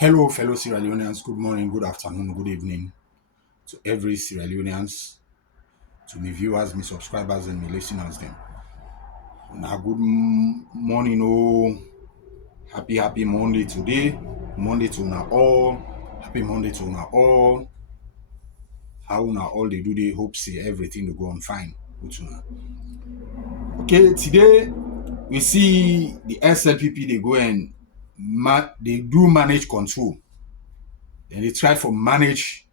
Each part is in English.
Hello, fellow Sierra Leoneans. Good morning, good afternoon, good evening to every Sierra Leoneans, to my viewers, my subscribers, and my listeners. Them. Now, good morning, happy Monday today. Monday to una all. Happy Monday to una all. How una all they do? They hope see everything to go on fine with una. Okay, today we see the SLPP. They go and they do manage control. Then they try for manage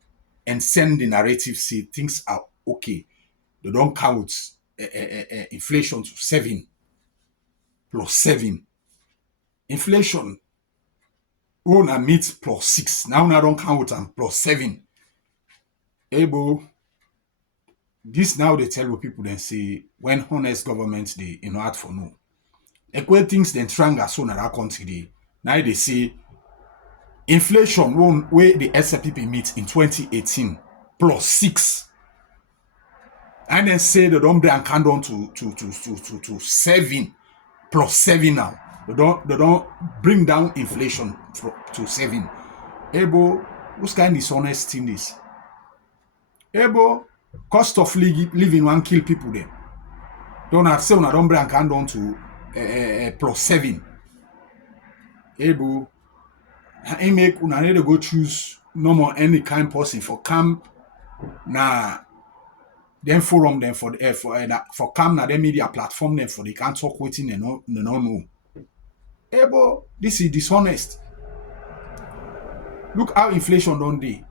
and send the narrative say things are okay. They don't count inflation to 7 plus 7. Inflation when I meet +6. Now I don't count and +7. Able this now they tell people then say when honest government they act for no. Equal things then tranga so na that country they now they say inflation won't where the SLPP meet in 2018 +6. And then say they don't bring count down to 7 plus 7 now. They don't bring down inflation to 7. Able, who's kind of dishonest in this? Able, cost of living one kill people there. Don't have say una don't bring count down to +7. Able, I make una need to go choose no more any kind person for come na. Then forum them for come na them media platform them for they can't talk waiting and no know. Able, this is dishonest. Look how inflation don't dey.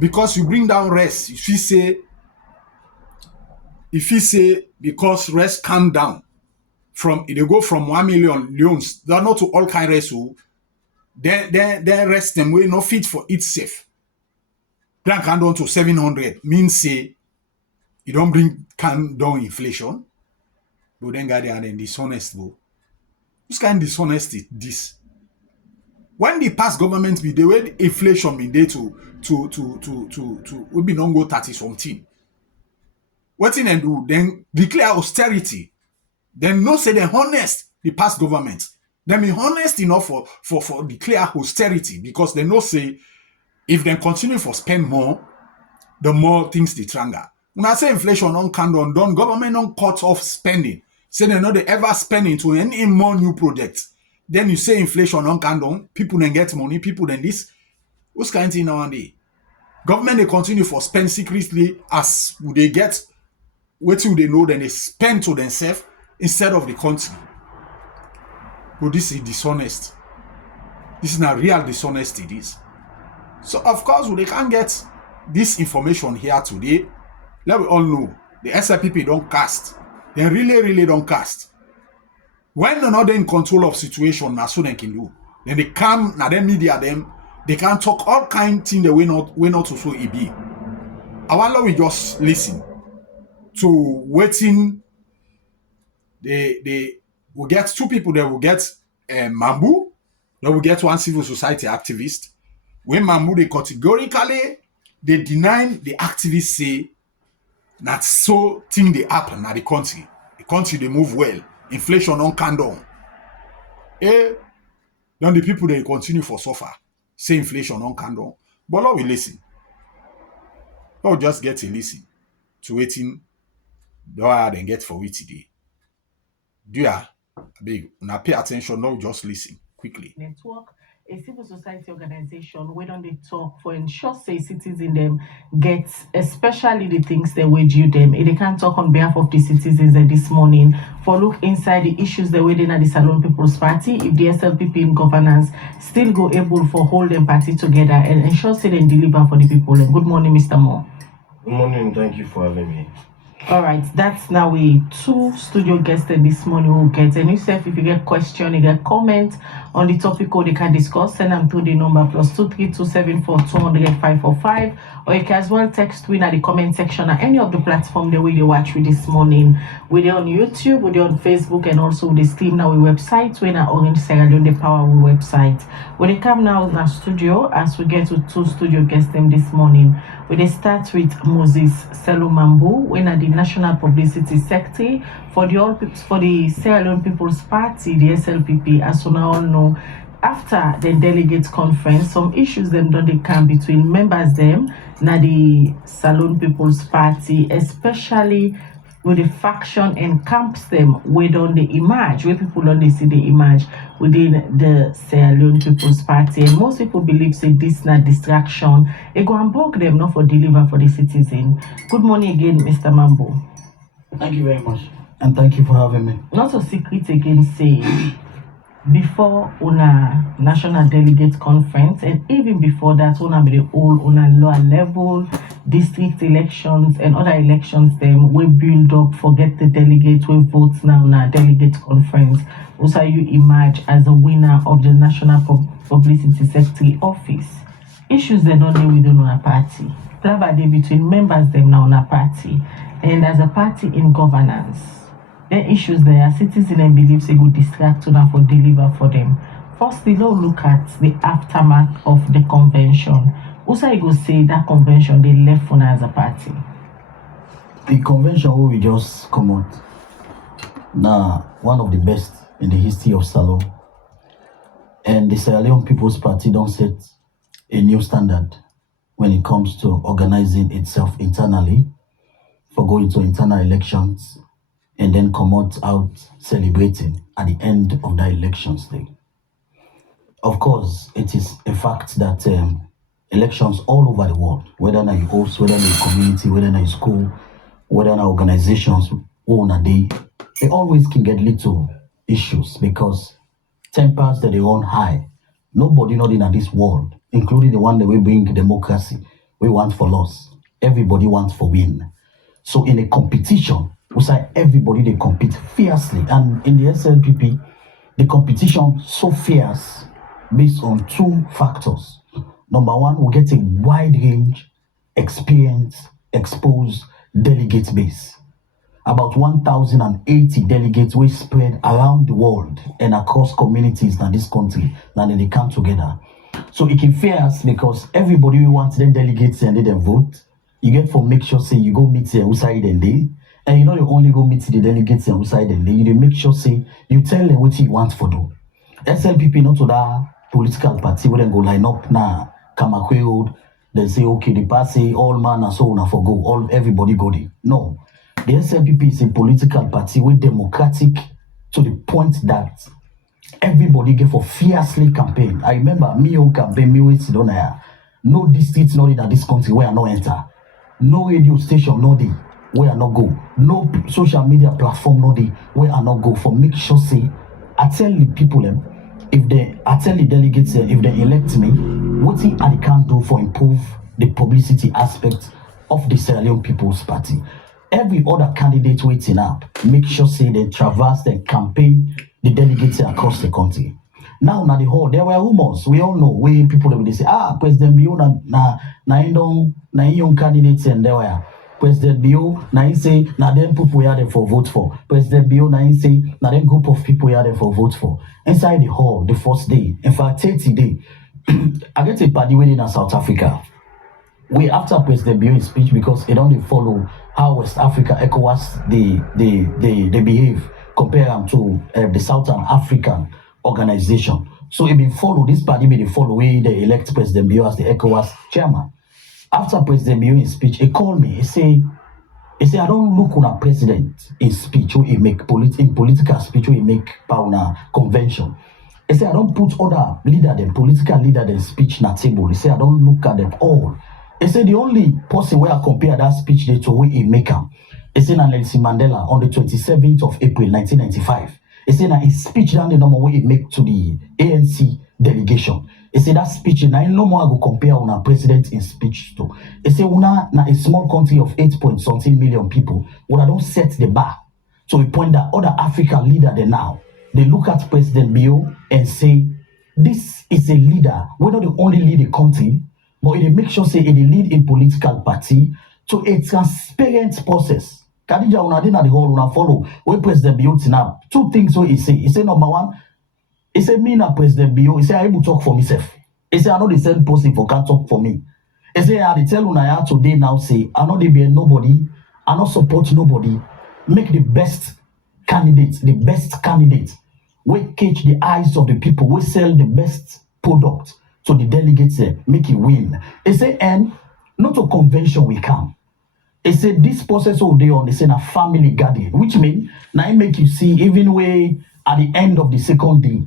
Because you bring down rest, if you say because rest calm down from they go from 1 million loans, they're not to all kind rest who then rest them way no fit for itself. Then calm down to 700 means say you don't bring calm down inflation, but then got there and then dishonest go. Who's kind of dishonesty this? When the past government be the way inflation be there to we be non go 30 something. What in and do? Then declare austerity. Then no say they honest the past government. Then be honest enough for declare austerity because they know say if they continue for spend more, the more things they tranga. When I say inflation on count done, government on cut off spending. Say they know they ever spend into any more new projects. Then you say inflation on count people then get money, people then this. What's kind of thing nowadays? Government they continue for spend secretly as would they get what do they know then they spend to themselves instead of the country. But this is dishonest. This is not real dishonesty. This. So of course they can't get this information here today. Let we all know the SLPP don't cast. They really don't cast. When they're not in control of situation, now so they can do. Then they come, now them media them, they can talk all kind things that we not to so it be. I want we just listen to waiting. They will get two people. They will get Mambu. They will get one civil society activist. When Mambu they categorically they deny the activists say that so thing they happen at the country. The country they move well. Inflation on candle. Then the people they continue for suffer. Say inflation on candle. But now we listen. Now just get a listen to waiting. Do I then get for it today? Do ya big now pay attention, now just listen quickly. Network, a civil society organization where don't they talk for ensure say citizens them get especially the things they will due them. They can't talk on behalf of the citizens this morning for look inside the issues the way they at the Salon People's Party if the SLPP in governance still go able for hold them party together and ensure say they deliver for the people. And good morning, Mr. Moore. Good morning, thank you for having me. All right, that's now we two studio guests this morning will get. And yourself, if you get question, you get comment on the topic or they can discuss, send them to the number +23274 or you can as well text me at the comment section at any of the platform the way you watch with this morning. We're on YouTube, we're on Facebook, and also the stream now we website. We're now Orange Sierra Leone the Power website. When they come now in our studio, as we get to two studio guests them this morning. We start with Moses Sellu Mambu, when at the National Publicity Secretary for the Sierra Leone People's Party, the SLPP. As you now all know, after the delegate conference, some issues them don't they come between members them na the Salone People's Party, especially with the faction and camps them where don't they emerge, where people don't they see the emerge within the Salone People's Party. And most people believe say this not distraction. It go and block them not for deliver for the citizen. Good morning again, Mr. Mambu. Thank you very much. And thank you for having me. Not a secret again say before una national delegate conference and even before that una be the whole una lower level district elections and other elections them we build up forget the delegate we vote now na delegate conference also you emerge as a winner of the national publicity secretary office. Issues they don't deal within una party. Plava dey between members them now una party and as a party in governance. The issues there, citizens and beliefs they go distract to for deliver for them. First, they don't look at the aftermath of the convention. Also, you go say that convention they left for as a party. The convention where we just come out, now one of the best in the history of Salone. And the Sierra Leone People's Party don't set a new standard when it comes to organizing itself internally for going to internal elections and then come out celebrating at the end of that elections day. Of course, it is a fact that elections all over the world, whether na you host, whether na your community, whether na your school, whether na organizations, or na they always can get little issues because tempers that they run high. Nobody not in this world, including the one that we bring democracy, we want for loss. Everybody wants for win. So in a competition, we say everybody they compete fiercely. And in the SLPP, the competition so fierce based on two factors. Number one, we get a wide range, experienced, exposed delegate base. About 1,080 delegates we spread around the world and across communities in this country, and they come together. So it can fierce because everybody wants them delegates and they then vote. You get for make sure say you go meet the outside and they. And you know you only go meet the delegates and outside and you make sure say you tell them what you want for do. SLPP not to that political party where they go line up now Kamakwe Road, they say okay the party all man and so on for go, all everybody go there. No. The SLPP is a political party with democratic to the point that everybody get for fiercely campaign. I remember me own campaign, me with Sidona. No district not in this country where I no enter. No radio station no day where I not go. No social media platform no day where I not go for make sure say I tell the people them I tell the delegates if they elect me, what thing I can do for improve the publicity aspect of the Sierra Leone People's Party. Every other candidate waiting up, make sure say they traverse the campaign the delegates across the country. Now the whole there were rumors. We all know where people they say, President Bio na young candidates and there were President Bio na he say na them people we are there for vote for. President Bio na he say na them group of people we are there for vote for. Inside the hall, the first day, in fact 30 day, I get a party waiting in South Africa. We after President Bio's speech because it only follow how West Africa ECOWAS they behave compare them to the Southern African organization. So it been follow this party be the follow way they elect President Bio as the ECOWAS chairman. After President Bio's speech, he called me. He say I don't look on a president in speech where he make in political speech where he make power convention. He say I don't put other leader them political leader them speech na table. He say I don't look at them all. He said the only person where I compare that speech day to where he make him. He said Nelson Mandela on the 27th of April 1995. He said that his speech down the number where he make to the ANC delegation. He said that speech now no more I go compare on a president in speech to. He said una na a small country of 8 point something million people. When I don't set the bar to a point that other African leader they now they look at President Bio and say this is a leader, whether the only lead a country. But it make sure say it lead in political party to a transparent process. Kadija una dey na the whole una follow where President Bio now. Two things what he say. He say number one, he say me na President Bio. He say I able talk for myself. He say I know the same person for can't talk for me. He say I dey tell una today now say I know they be nobody. I not support nobody. Make the best candidate we catch the eyes of the people, we sell the best product to the delegates, make it win. They say, and not a convention we come. They say this process all day on, they say a family gathering, which means now it make you see even way at the end of the second day,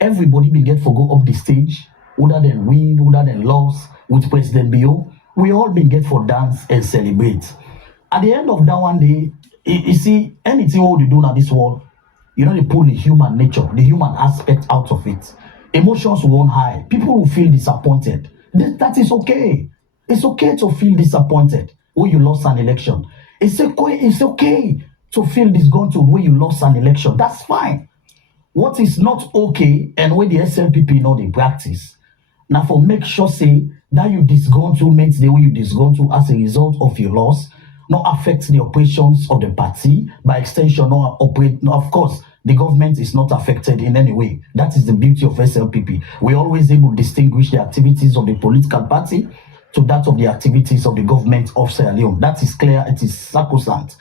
everybody will get for go up the stage, other than win, other than loss with President Bio. We all been get for dance and celebrate. At the end of that one day, you see anything what you do in this world, they pull the human nature, the human aspect out of it. Emotions will run high. People will feel disappointed. That is okay. It's okay to feel disappointed when you lost an election. It's okay to feel disgruntled when you lost an election. That's fine. What is not okay, and when the SLPP know they practice, now for make sure say that you disgruntled means the way you disgruntled as a result of your loss, not affect the operations of the party, by extension, not operate. No, of course, the government is not affected in any way. That is the beauty of SLPP. We're always able to distinguish the activities of the political party to that of the activities of the government of Sierra Leone. That is clear, it is sacrosanct.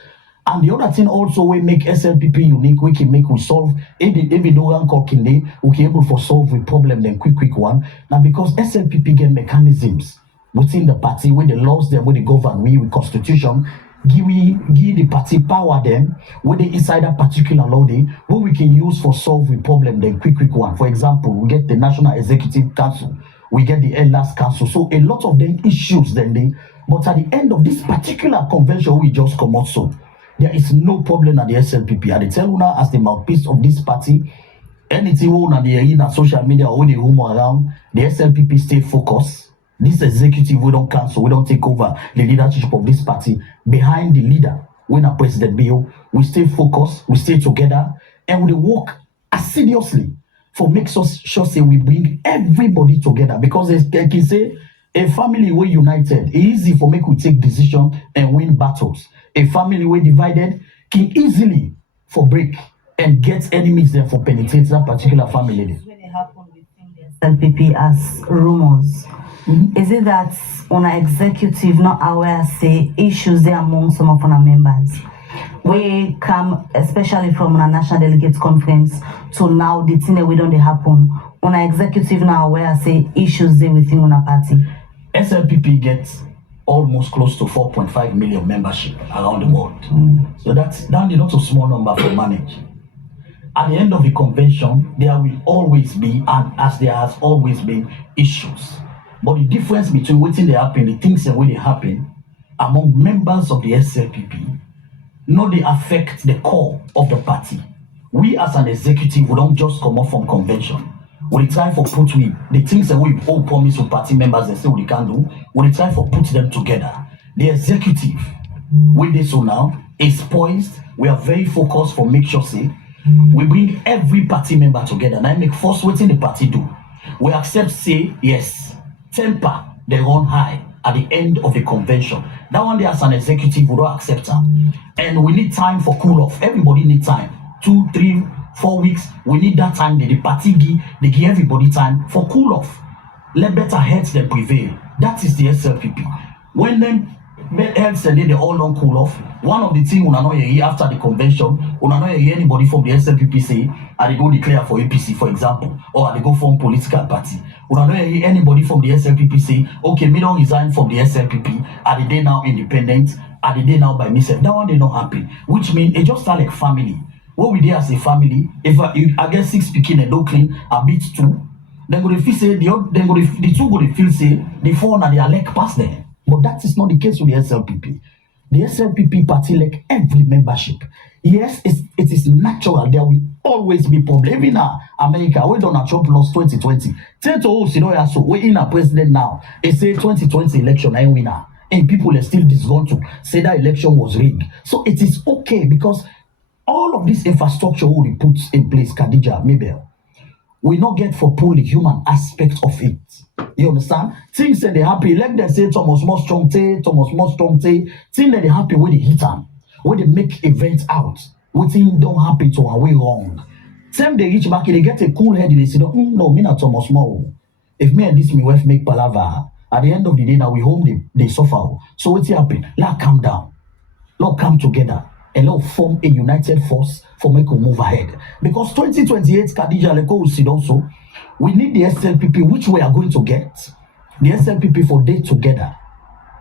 And the other thing also we make SLPP unique, we can make we solve every Doran Kokinde, we can able to solve a problem then quick one. Now because SLPP get mechanisms within the party, where the laws them, where the govern, with constitution, give the party power them, where they inside a particular law they, what we can use for solve a problem then quick one. For example, we get the National Executive Council, we get the Elders Council. So a lot of them issues then they, but at the end of this particular convention, we just come out so. There is no problem at the SLPP. I tell you now, as the mouthpiece of this party, anything on the arena, social media, or the rumor around, the SLPP stay focused. This executive, we don't cancel, we don't take over the leadership of this party. Behind the leader, when a President Bio, we stay focused, we stay together, and we work assiduously for make sure say we bring everybody together. Because they can say, a family way united, it's easy for make we take decision and win battles. A family way divided can easily for break and get enemies there for penetrate that particular family. When it happened within the SLPP as rumors, is it that on our executive not aware say issues there among some of our members? We come especially from a national delegates conference to now the thing that we don't happen. On our executive now aware say issues there within our party. SLPP gets almost close to 4.5 million membership around the world. So that's not a small number for manage. At the end of the convention, there will always be, and as there has always been, issues. But the difference between waiting they happen, the things and when they happen, among members of the SLPP, no, they affect the core of the party. We as an executive, we don't just come up from convention. We try for put the things that we all promise with party members and say what they can do, we try for put them together. The executive, with this so now, is poised. We are very focused for make sure say we bring every party member together. And I make first waiting the party do. We accept say yes, temper they run high at the end of the convention. That one day as an executive we don't accept her. And we need time for cool off. Everybody need time. 2, 3, 4 weeks, we need that time. The party they give everybody time for cool off. Let better heads then prevail. That is the SLPP. When them heads and they all don't cool off, one of the things when I know hear after the convention, when I know hear anybody from the SLPP say, I they go declare for APC, for example, or I they go form political party. When I know hear anybody from the SLPP say, okay, me don't resign from the SLPP, are they now independent, are they now by myself? That one they not happy, which means it just start like family. What we do as a family, if I get 6 picking and don't clean, I beat 2, then go to feel say the 2 go to feel say the 4 na their leg pass there. But that is not the case with the SLPP. The SLPP party like every membership. Yes, it is natural. There will always be problem. Even in America, we don't have Trump lost 2020. So we're in a president now. They say 2020 election I winner. And people are still disgruntled. Say that election was rigged. So it is okay because all of this infrastructure we put in place, Khadija, Mabel, we not get for pull the human aspect of it. You understand? Things that they happy, like they say Thomas more strong thing that they happy when they hit them, when they make events out, what thing don't happen to our way wrong. Same they reach back, they get a cool head, they say, no, me not Thomas more. If me and this my wife make palava, at the end of the day now we home they suffer. So what's happen? Let calm down. Let come together. and let us form a united force for make we move ahead. Because 2028, Khadija Leko will see also, we need the SLPP, which we are going to get. The SLPP for day together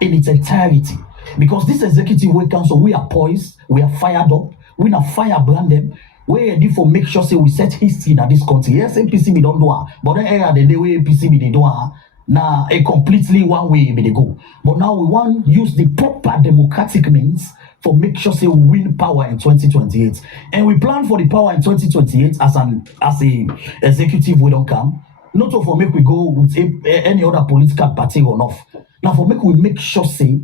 in its entirety. Because this executive way council, we are poised, we are fired up, we are firebrand them. We ready for make sure say we set history in this country. Yes, APC we don't do it, but then era the day we APC we they do it. Now a completely one way they go. But now we want use the proper democratic means for make sure say we win power in 2028. And we plan for the power in 2028 as a executive we don't come. Not for make we go with any other political party or not. Now for make sure say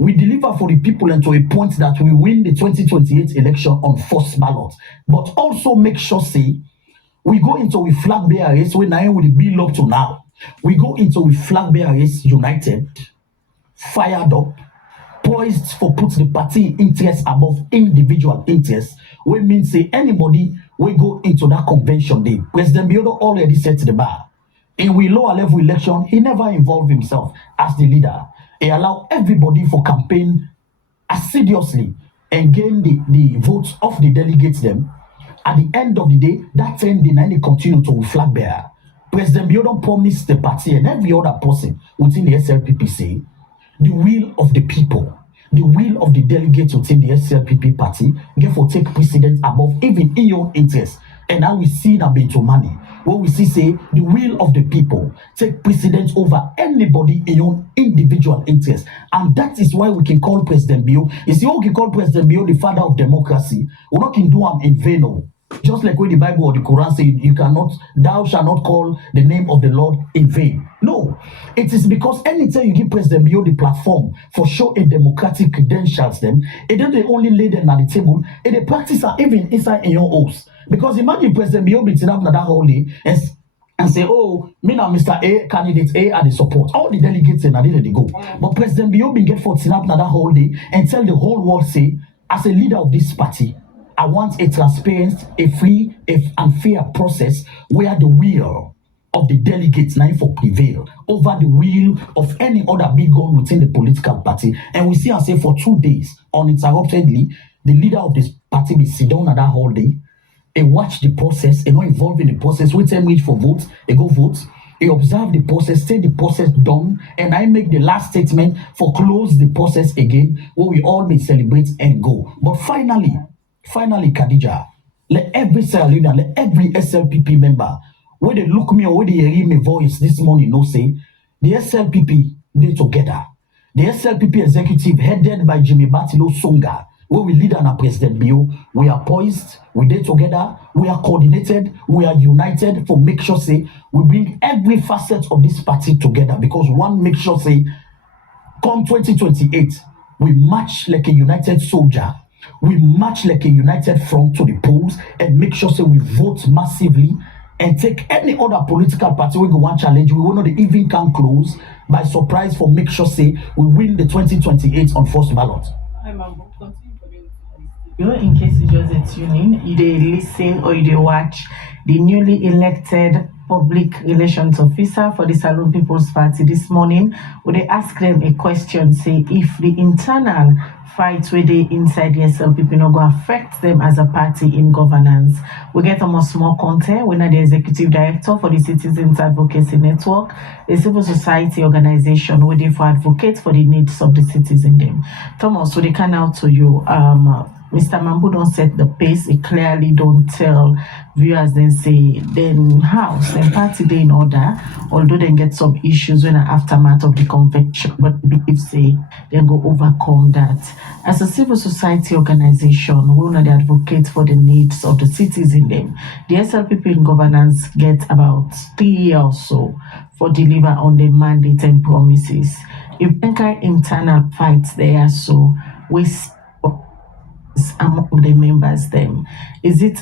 we deliver for the people and to a point that we win the 2028 election on first ballot. But also make sure say we go into a flag bearer race when I will build up to now. We go into a flag bearer race united, fired up, poised for put the party interest above individual interest. We mean say anybody will go into that convention day. President Biodo already set the bar. In we lower level election, he never involved himself as the leader. He allowed everybody for campaign assiduously and gain the votes of the delegates them. At the end of the day, that 10 day, they continue to flag bearer. President Biodo promised the party and every other person within the SLPP say the will of the people, the will of the delegates within the SLPP party, therefore take precedence above even in your interest. And now we see that Bento money. What we see say the will of the people take precedence over anybody in your individual interest. And that is why we can call President Bio. You see, we can call President Bio the father of democracy. We're not can do him in vain. No. Just like when the Bible or the Quran say you cannot, thou shalt not call the name of the Lord in vain. No, it is because anytime you give President Bio the platform for showing democratic credentials, them, and then they only lay them at the table, and they practice are even inside in your house. Because imagine President Bio be sitting up that whole day and say, oh, me now Mr. A, candidate A are the support. All the delegates and they go. But President Bio be get for sitting up that whole day and tell the whole world, say, as a leader of this party, I want a transparent, a free, and fair process where the will of the delegates now for prevail over the will of any other big gun within the political party. And we see and say for 2 days, uninterruptedly, the leader of this party will sit down at that whole day and watch the process, and not involved in the process, wait and wait for votes, they go vote, they observe the process, say the process done, and I make the last statement for close the process again, where we all may celebrate and go. But finally, Khadija, let every Sierra Leonean, let every SLPP member, where they look me or where they hear me voice this morning, no say, the SLPP, they together. The SLPP executive headed by Jimmy Batilo Songa, where we lead and President Bio, we are poised, we did together, we are coordinated, we are united for make sure say we bring every facet of this party together, because one make sure say come 2028 we march like a united soldier, we march like a united front to the polls and make sure say we vote massively and take any other political party we go one challenge, we will not even come close by surprise for make sure say we win the 2028 on first ballot. You know, in case you just tune in, you they listen or you they watch the newly elected public relations officer for the Sellu People's Party this morning, where they ask them a question, say if the internal fight where they inside the SLPP no go affect them as a party in governance. We get almost more content when the executive director for the Citizens Advocacy Network, a civil society organization where they for advocate for the needs of the citizen them. Thomas, so they can out to you. Mr. Mambu don't set the pace. It clearly don't tell viewers then say then house then party they in order, although they get some issues when the aftermath of the convention, but if say they go overcome that. As a civil society organization, we want to advocate for the needs of the citizen them. The SLPP in governance get about 3 years or so for deliver on the mandate and promises. If any internal fights there, so we among the members them, is it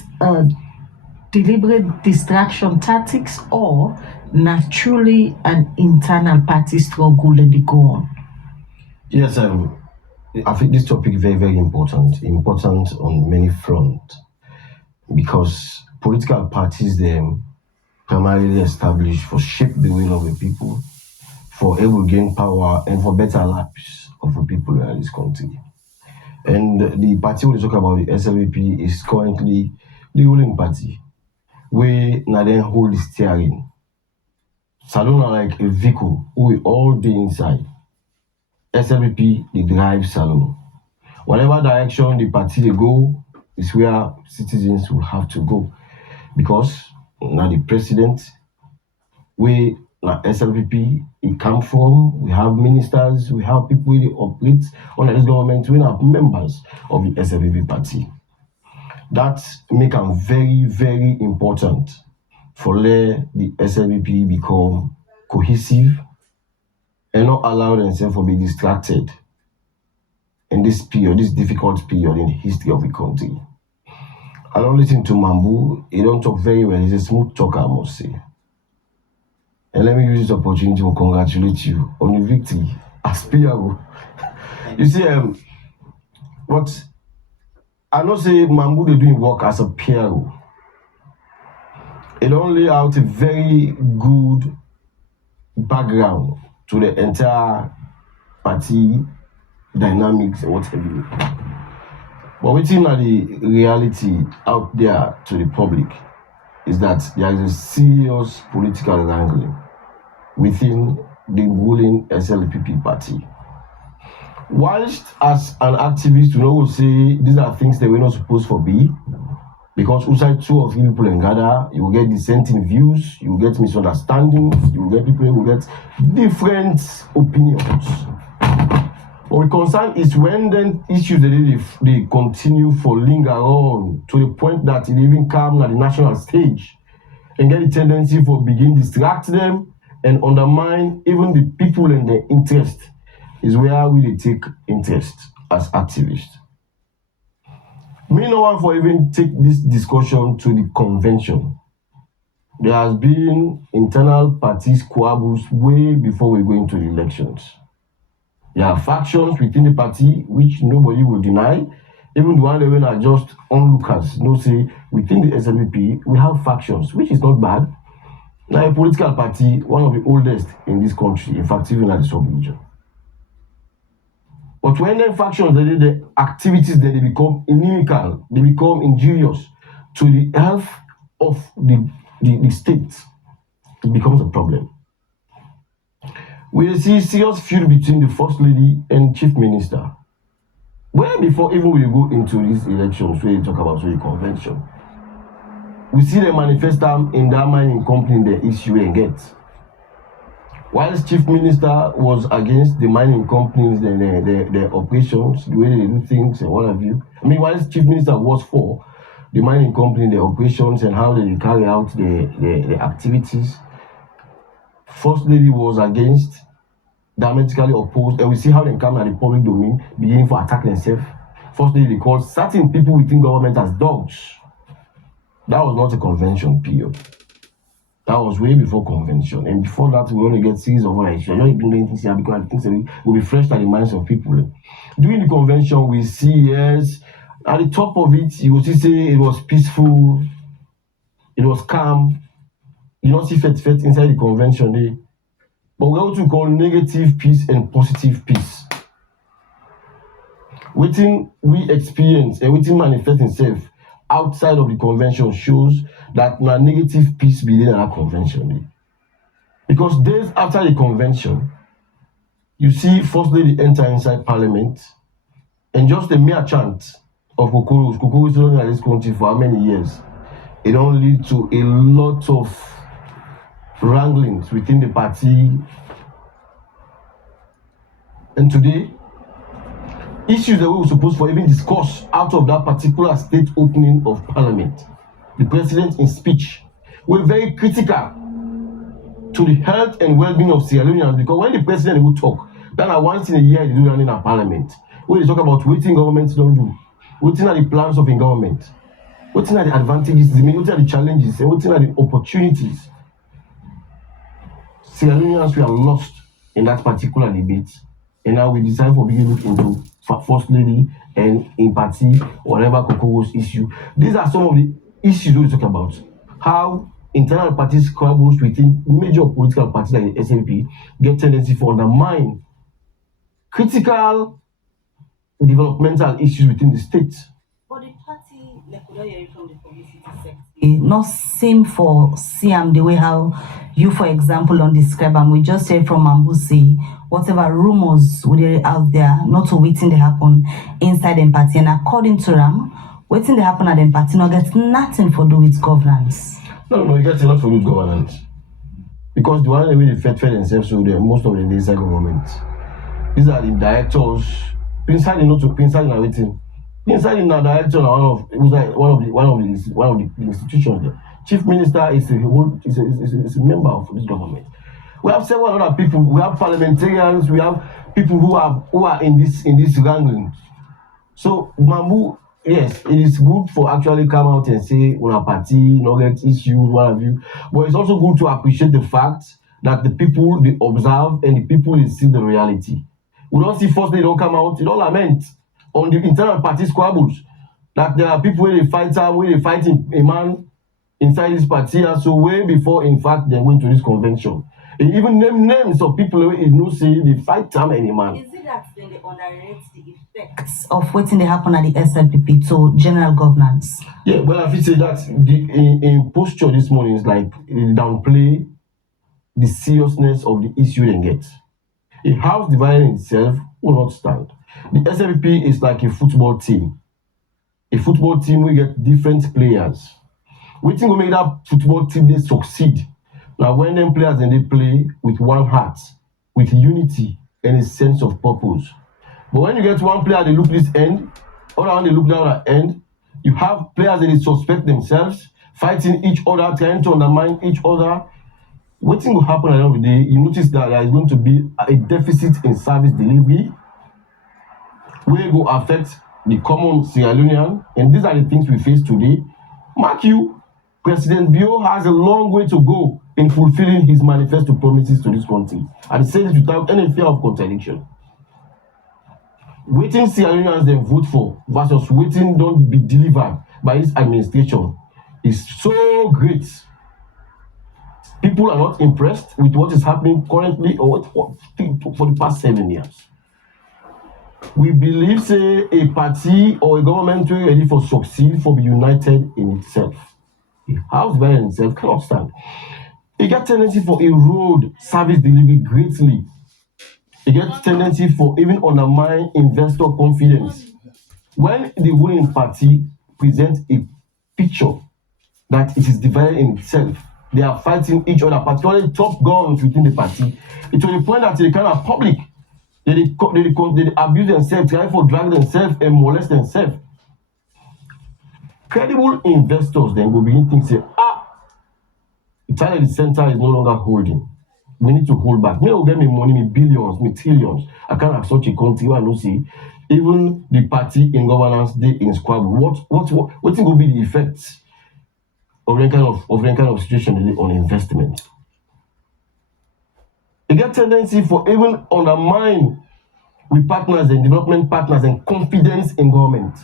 deliberate distraction tactics or naturally an internal party struggle that they go on? Yes, I think this topic is very, very important on many fronts, because political parties them primarily established for shape the will of the people, for able gain power and for better lives of the people in this country. And the party we talk about, the SLPP, is currently the ruling party, where now then hold the steering. Salon are like a vehicle who we all day inside. SLPP, they drive Salon. Whatever direction the party they go is where citizens will have to go. Because now the president, where now SLPP it come from, we have ministers, we have people who operate under this government, we have members of the SLPP party. That make them very, very important for let the SLPP become cohesive and not allow themselves to be distracted in this period, this difficult period in the history of the country. I don't listen to Mambu. He don't talk very well. He's a smooth talker, I must say. And let me use this opportunity to congratulate you on your victory as PRO. You see, but I not say Mambu they doing work as a PRO. It don't lay out a very good background to the entire party dynamics and whatever. But waiting at the reality out there to the public is that there is a serious political wrangling within the ruling SLPP party. Whilst as an activist, you know, will say these are things that we're not supposed to be, because outside 2 or 3 people and gather, you will get dissenting views, you will get misunderstandings, you will get people who will get different opinions. What we concern is when then issues they continue for linger on to the point that it even come at the national stage and get the tendency for begin distract them and undermine even the people and their interest is where we take interest as activists. Me no one for even take this discussion to the convention. There has been internal party squabbles way before we go into the elections. There are factions within the party which nobody will deny. Even the one that are just onlookers, no say within the SLPP we have factions, which is not bad. Now a political party, one of the oldest in this country, in fact even at the sub-region. But when the factions, the activities that they become inimical, they become injurious to the health of the state, it becomes a problem. We see serious feud between the First Lady and Chief Minister. Well, before even we go into these elections, where you talk about the convention, we see them manifest them in that mining company the issue and get. Whilst Chief Minister was against the mining companies, their operations, the way they do things and what have you. I mean, whilst Chief Minister was for the mining company, their operations and how they carry out the activities, First Lady was against, diametrically opposed, and we see how they come at the public domain, beginning to attack themselves. First Lady, they called certain people within government as dogs. That was not a convention period. That was way before convention. And before that, we only get series of other issues. I don't bring anything here because I think will be fresh at the minds of people. During the convention, we see, yes, at the top of it, you will see say it was peaceful, it was calm. You don't see fet inside the convention there. But we have to call negative peace and positive peace. Waiting we experience and waiting manifest itself outside of the convention shows that na negative peace be there in that convention. Because days after the convention, you see First Lady enter inside parliament and just a mere chant of Kokoros running at this country for how many years? It don't lead to a lot of wranglings within the party. And today, issues that we were supposed to even discuss out of that particular state opening of parliament, the president in speech were very critical to the health and well-being of Sierra Leoneans, because when the president will talk, then once in a year they do running a parliament, where they talk about what governments don't do, what are the plans of the government, what are the advantages, what are the challenges, and what are the opportunities. Sierra Leoneans were lost in that particular debate, and now we decide for being look into First Lady and in party, whatever Koko's issue. These are some of the issues we talk about. How internal party squabbles within major political parties like the SLP get tendency to undermine critical developmental issues within the state. But the party, like we don't hear it from the publicity sector, not seem for CM the way how you, for example, don't describe them. We just heard from Mambu say whatever rumors were out there, not to waiting they happen inside the party. And according to them, waiting they happen at the party not get nothing for do with governance. No, you get a lot for good governance. Because the one way they fed themselves so most of them inside government. These are the directors. Inside not to inside in waiting. Inside in the director one of the institutions there. Chief Minister is a member of this government. We have several other people. We have parliamentarians. We have people who are in this wrangling. So Mambu, yes, it is good for actually come out and say on a party, get issues, what have you. But it's also good to appreciate the fact that the people they observe and the people they see the reality. We don't see first they don't come out, they don't lament on the internal party squabbles. That there are people where they fight a man inside this party, and so way before in fact they went to this convention. They even name names of people who say they fight any man. Is it that then they underrate the effects of waiting they happen at the SLPP to general governance? Yeah, well, I feel say that in posture this morning is like downplay the seriousness of the issue they get. A house divided itself will not stand. The SLPP is like a football team. A football team will get different players. Waiting to make that football team they succeed. Now, when them players and they play with one heart, with unity and a sense of purpose. But when you get one player, they look this end, other one they look down at end. You have players that they suspect themselves, fighting each other, trying to undermine each other. Waiting will happen at the end of the day. You notice that there is going to be a deficit in service delivery, where it will affect the common Sierra Leonean, and these are the things we face today. Mark you, President Bio has a long way to go in fulfilling his manifesto promises to this country, and he says it without any fear of contradiction. Waiting Sierra Leoneans then vote for versus waiting don't be delivered by his administration is so great. People are not impressed with what is happening currently or for the past 7 years. We believe, say, a party or a government ready for succeed for be united in itself. A house by itself cannot stand. It gets tendency for erode service delivery greatly. It gets tendency for even undermine investor confidence. When the ruling party presents a picture that it is divided in itself, they are fighting each other, particularly top guns within the party. It to the point that they kind of public. They abuse themselves, try for drag themselves and molest themselves. Credible investors then will begin to say, Italy the center is no longer holding. We need to hold back. Me will get me money, me billions, me trillions. I can't have such a country where I don't see. Even the party in governance, they in squabble. What will be the effects of any kind of situation on investment? They get tendency for even undermine with partners and development partners and confidence in government.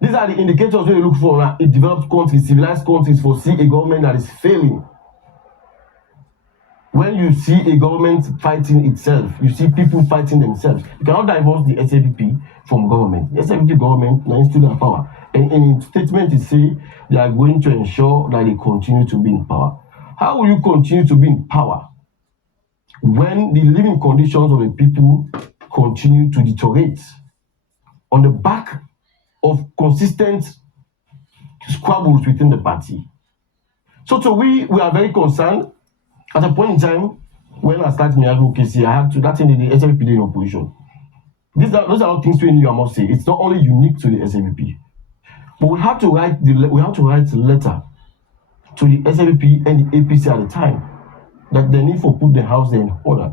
These are the indicators we look for in developed countries, civilized countries, for see a government that is failing. When you see a government fighting itself, you see people fighting themselves. You cannot divorce the SLPP from government. The SLPP government is still in power. And in statement it say they are going to ensure that they continue to be in power. How will you continue to be in power when the living conditions of the people continue to deteriorate on the back of consistent squabbles within the party? So we are very concerned. At a point in time, when I started my advocacy, I had to, that thing the SLPP in opposition. Those are not things we knew, I must say. It's not only unique to the SLPP. But we have to write a letter to the SLPP and the APC at the time that they need for put the house in order.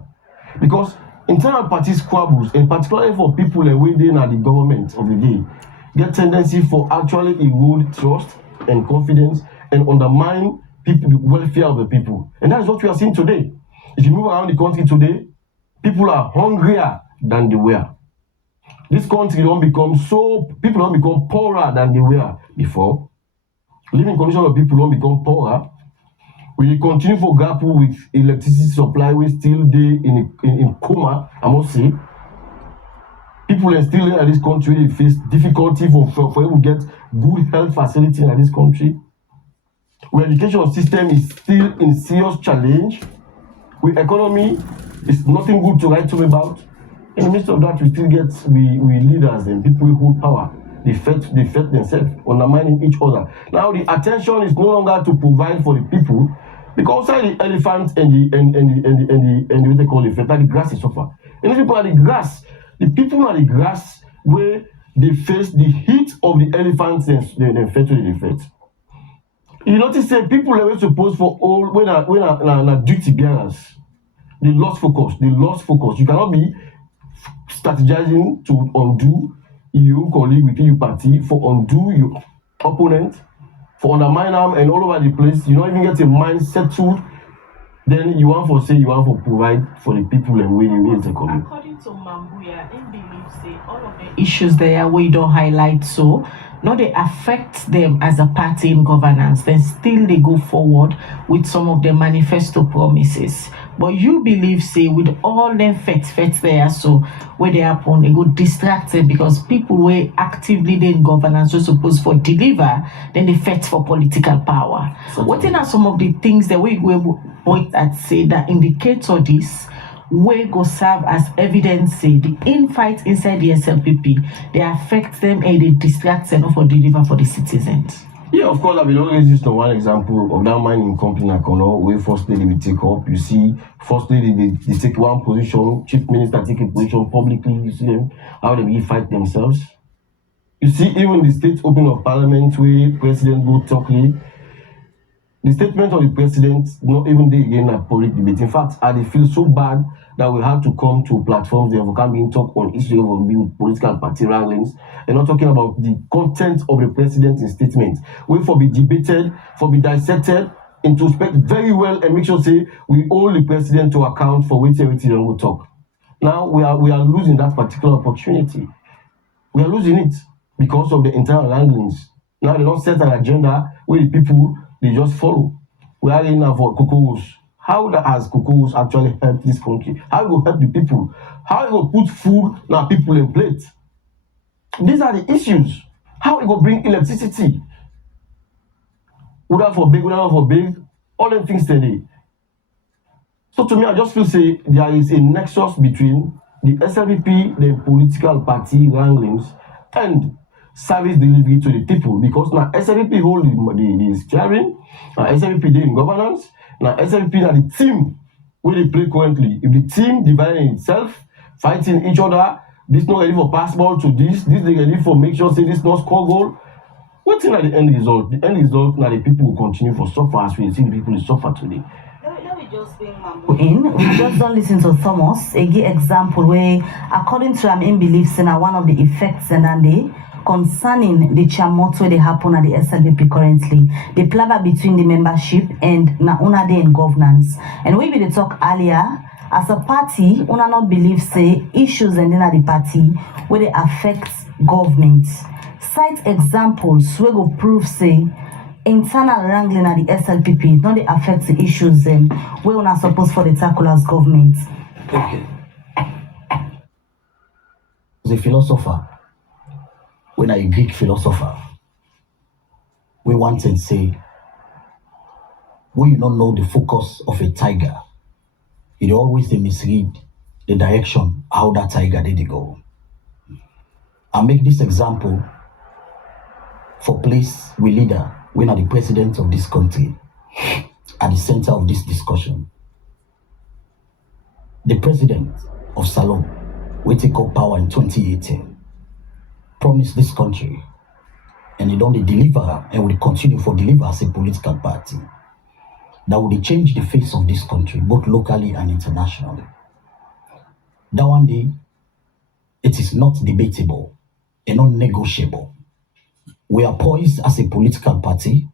Because internal party squabbles, and particularly for people within the government of the day, get tendency for actually erode trust and confidence and undermine people, the welfare of the people. And that is what we are seeing today. If you move around the country today, people are hungrier than they were. This country people don't become poorer than they were before. Living conditions of people don't become poorer. We continue to grapple with electricity supply. We still in coma, I must say. People are still in this country, they face difficulty for you to get good health facility in this country. Our education system is still in serious challenge. Our economy is nothing good to write home about. In the midst of that, we still get we leaders and people who hold power. They fight themselves, undermining each other. Now the attention is no longer to provide for the people, because outside the elephant and the what they call it, the grass is suffer. And these people are the grass. The people are the grass where they face the heat of the elephants and fed to the fed. You notice that people are supposed for all when are duty bearers. They lost focus. You cannot be strategizing to undo your colleague within your party, for undo your opponent, for undermine them and all over the place. You don't even get a mind settled. Then you want to provide for the people and where you will take on. According to Mambu, he believes all of the issues there we don't highlight, so no, they affect them as a party in governance, then still they go forward with some of the manifesto promises. But you believe, with all them facts there, so where they happen, they go distracted because people were actively in governance were supposed for deliver, then they fight for political power. So what are some of the things that we point at say that indicates all this? We go serve as evidence, say the infight inside the SLPP, they affect them and they distract them for deliver for the citizens. Yeah, of course, I will always use one example of that mining company where firstly they will take up. You see, firstly they take one position, chief minister take a position publicly, you see them, how they will fight themselves. You see, even the state opening of parliament where president go talk, the statement of the president, not even they again at public debate. In fact, they feel so bad that we have to come to platforms that we can be talk on issues of political party wranglings, and not talking about the content of the president's statement. We for be debated, for be dissected, introspect very well, and make sure say we hold the president to account for everything and we'll talk. Now we are losing that particular opportunity. We are losing it because of the internal wranglings. Now they don't set an agenda where the people they just follow. We are in now for cocoas. How has cocoas actually helped this country? How it will help the people? How it will put food now people in plate? These are the issues. How it will bring electricity? Without for big, all them things today. So to me, I just feel say there is a nexus between the SLPP, the political party wranglings, and service delivery to the people, because now SLPP hold the steering, now SLPP they in governance, now SLPP now the team where they play currently. If the team dividing itself, fighting each other, this not ready for passball to this they ready for make sure say this not score goal. What's in the end result? The end result now the people will continue for suffer as we see the people who suffer today. Let me just bring Mambu in. We just don't listen to Thomas. A good example where, according to him, beliefs in one of the effects and then concerning the chamot where they happen at the SLPP currently, the plaba between the membership and una day in governance. And we will talk earlier, as a party, una not believe say issues and then at the party where they affect government. Cite examples where go prove say internal wrangling at the SLPP don't they affect the issues where una supposed for the tackle as government. Okay. The philosopher, when a Greek philosopher, we once and say, when you don't know the focus of a tiger, it always they mislead the direction how that tiger did go. I make this example for place we leader when are the president of this country at the center of this discussion. The president of Salon, we take up power in 2018, promised this country, and he don't deliver and will continue for deliver as a political party that will change the face of this country, both locally and internationally. That one day, it is not debatable and not negotiable. We are poised as a political party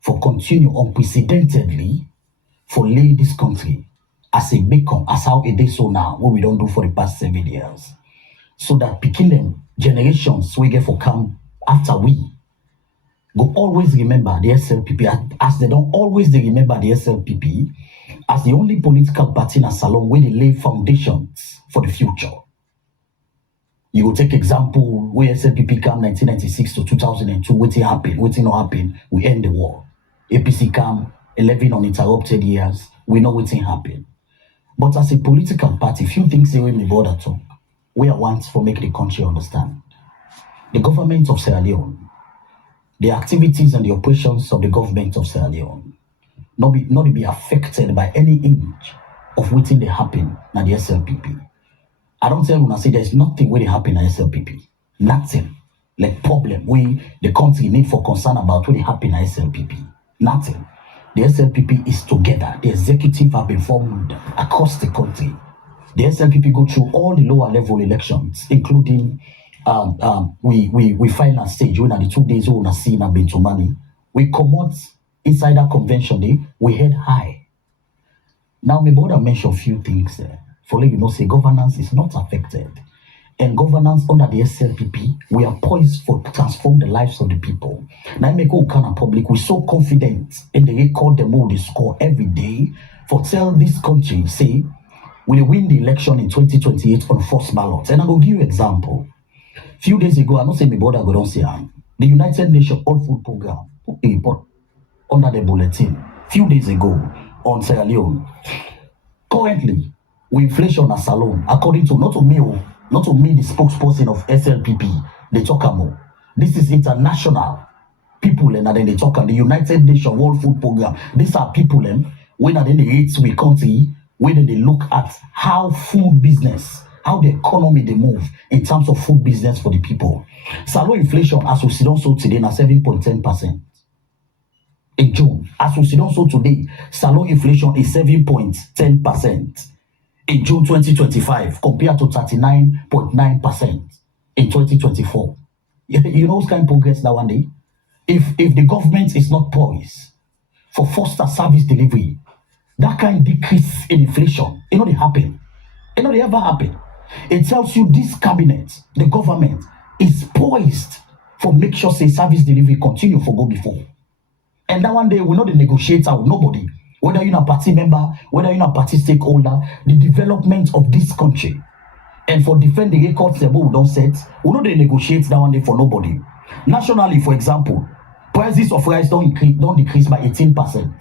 for continue unprecedentedly for lay this country as a beacon, as how it is so now, what we don't do for the past 7 years. So that picking them generations we get for come after we go always remember the SLPP as they don't always they remember the SLPP as the only political party in a salon where they lay foundations for the future. You go take example where SLPP come 1996 to 2002, waiting happen, waiting not happen, we end the war. APC come 11 uninterrupted years, we know waiting happen. But as a political party, few things say when we border talk, we are once for make the country understand. The government of Sierra Leone, the activities and the operations of the government of Sierra Leone, not be affected by any inch of waiting they happen na the SLPP. I don't tell you, say there's nothing where they happen at SLPP. Nothing. Like problem we the country need for concern about what they happen at SLPP. Nothing. The SLPP is together. The executive have been formed across the country. The SLPP go through all the lower level elections, including we final stage when at the 2 days we see na been to money. We come out inside that convention day, we head high. Now my brother mention a few things there. For let you know, say governance is not affected. And governance under the SLPP, we are poised for transform the lives of the people. Now, make all kind of public, we're so confident in the record them all the score every day for tell this country, say, we will win the election in 2028 on first ballot. And I will give you an example. Few days ago, I don't say my brother go don't say the United Nations All Food Program put under the bulletin few days ago on Sierra Leone. Currently, with inflation at Salon, according to not to me, the spokesperson of SLPP, they talk more. This is international people, and then they talk on the United Nations World Food Program. These are people, and when they rate we country, when they look at how food business, how the economy they move in terms of food business for the people. Salon inflation, as we see also today, na 7.10%. In June, as we see also today, Salon inflation is 7.10%. In June 2025 compared to 39.9% in 2024. You know what's kind of progress now one day? If the government is not poised for faster service delivery, that kind of decrease in inflation, they happen. They ever happen. It tells you this cabinet, the government, is poised for make sure say service delivery continue for go before. And that one day we're not the negotiator with nobody. Whether you're a party member, whether you're a party stakeholder, the development of this country. And for defend the records that we don't set, we don't negotiate that one day for nobody. Nationally, for example, prices of rice don't decrease by 18%.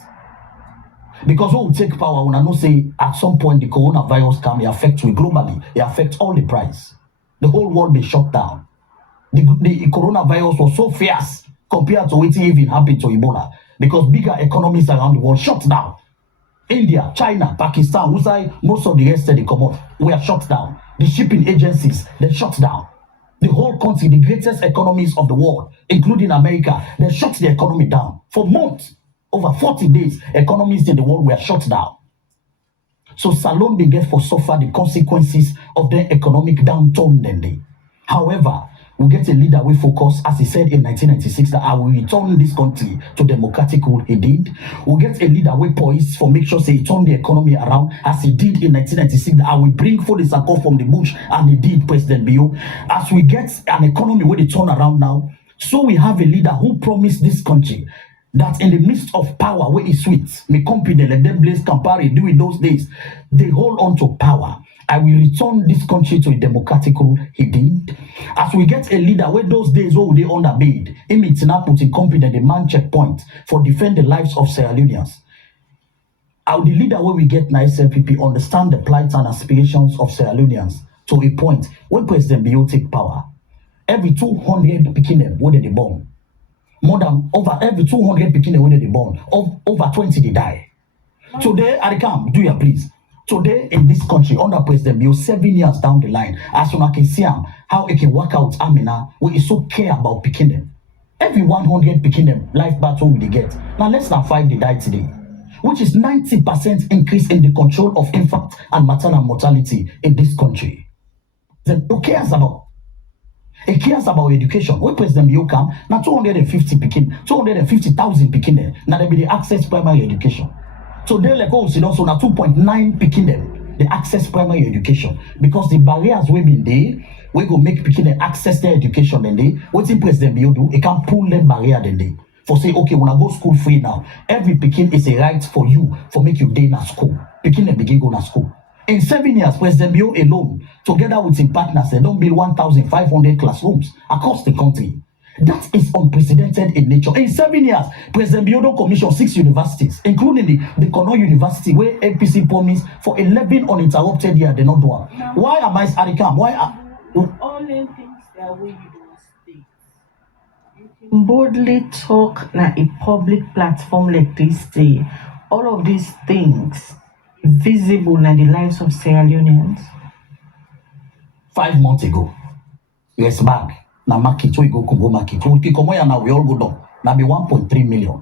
Because what will take power when I know say at some point the coronavirus can affect we globally, it affects all the price. The whole world be shut down. The coronavirus was so fierce compared to what even happened to Ebola. Because bigger economies around the world shut down. India, China, Pakistan, most of the rest of the common, we are shut down. The shipping agencies, they shut down. The whole country, the greatest economies of the world, including America, they shut the economy down. For months, over 40 days, economies in the world were shut down. So Salon began for suffer the consequences of the economic downturn then day. However, we get a leader we focus, as he said in 1996, that I will return this country to democratic rule. He did. We get a leader we poised for make sure say he turn the economy around, as he did in 1996. That I will bring for the circle from the bush, and he did, President Bio. As we get an economy where they turn around now, so we have a leader who promised this country that in the midst of power where is sweet, me company let them blaze Campari do in those days, they hold on to power. I will return this country to a democratic rule. He did. As we get a leader where those days where they underbid, it's now putting company the man checkpoint for defend the lives of Sierra Leoneans. Our the leader where we get now SLPP understand the plight and aspirations of Sierra Leoneans to a point when President Bio take power. Every 200 Pekin where they born. More than over every 200 Pekin where they born. Over 20 they die. Today, I come, do you please? Today in this country, under President Bio, 7 years down the line, as soon as I can see how it can work out, Amina, we is so care about picking them. Every 100 picking them, life battle will they get. Now less than 5 they die today, which is 90% increase in the control of infant and maternal mortality in this country. Then who cares about? It cares about education. When President Bio come, now 250 picking, 250,000 picking them. Now they be the access primary education. So they like also now 2.9 picking them the access primary education because the barriers we been there we go make picking them access their education then they what the President Bio do it can pull them barrier then they for say okay when I go school free now every picking is a right for you for make you day na school picking them begin go na school In 7 years, President Bio alone, together with his partners, they don't build 1,500 classrooms across the country. That is unprecedented in nature. In 7 years, President Bio don't commission 6 universities, including the Kono University, where APC promised for 11 uninterrupted years. They not do it. Why am I Arikam? Why are all the things that we do state? You can boldly talk na a public platform like this day. All of these things visible in the lives of Sierra Leoneans. 5 months ago? Yes, back. Na market, we go Congo market. We come here now, we all go down. Now be 1.3 million.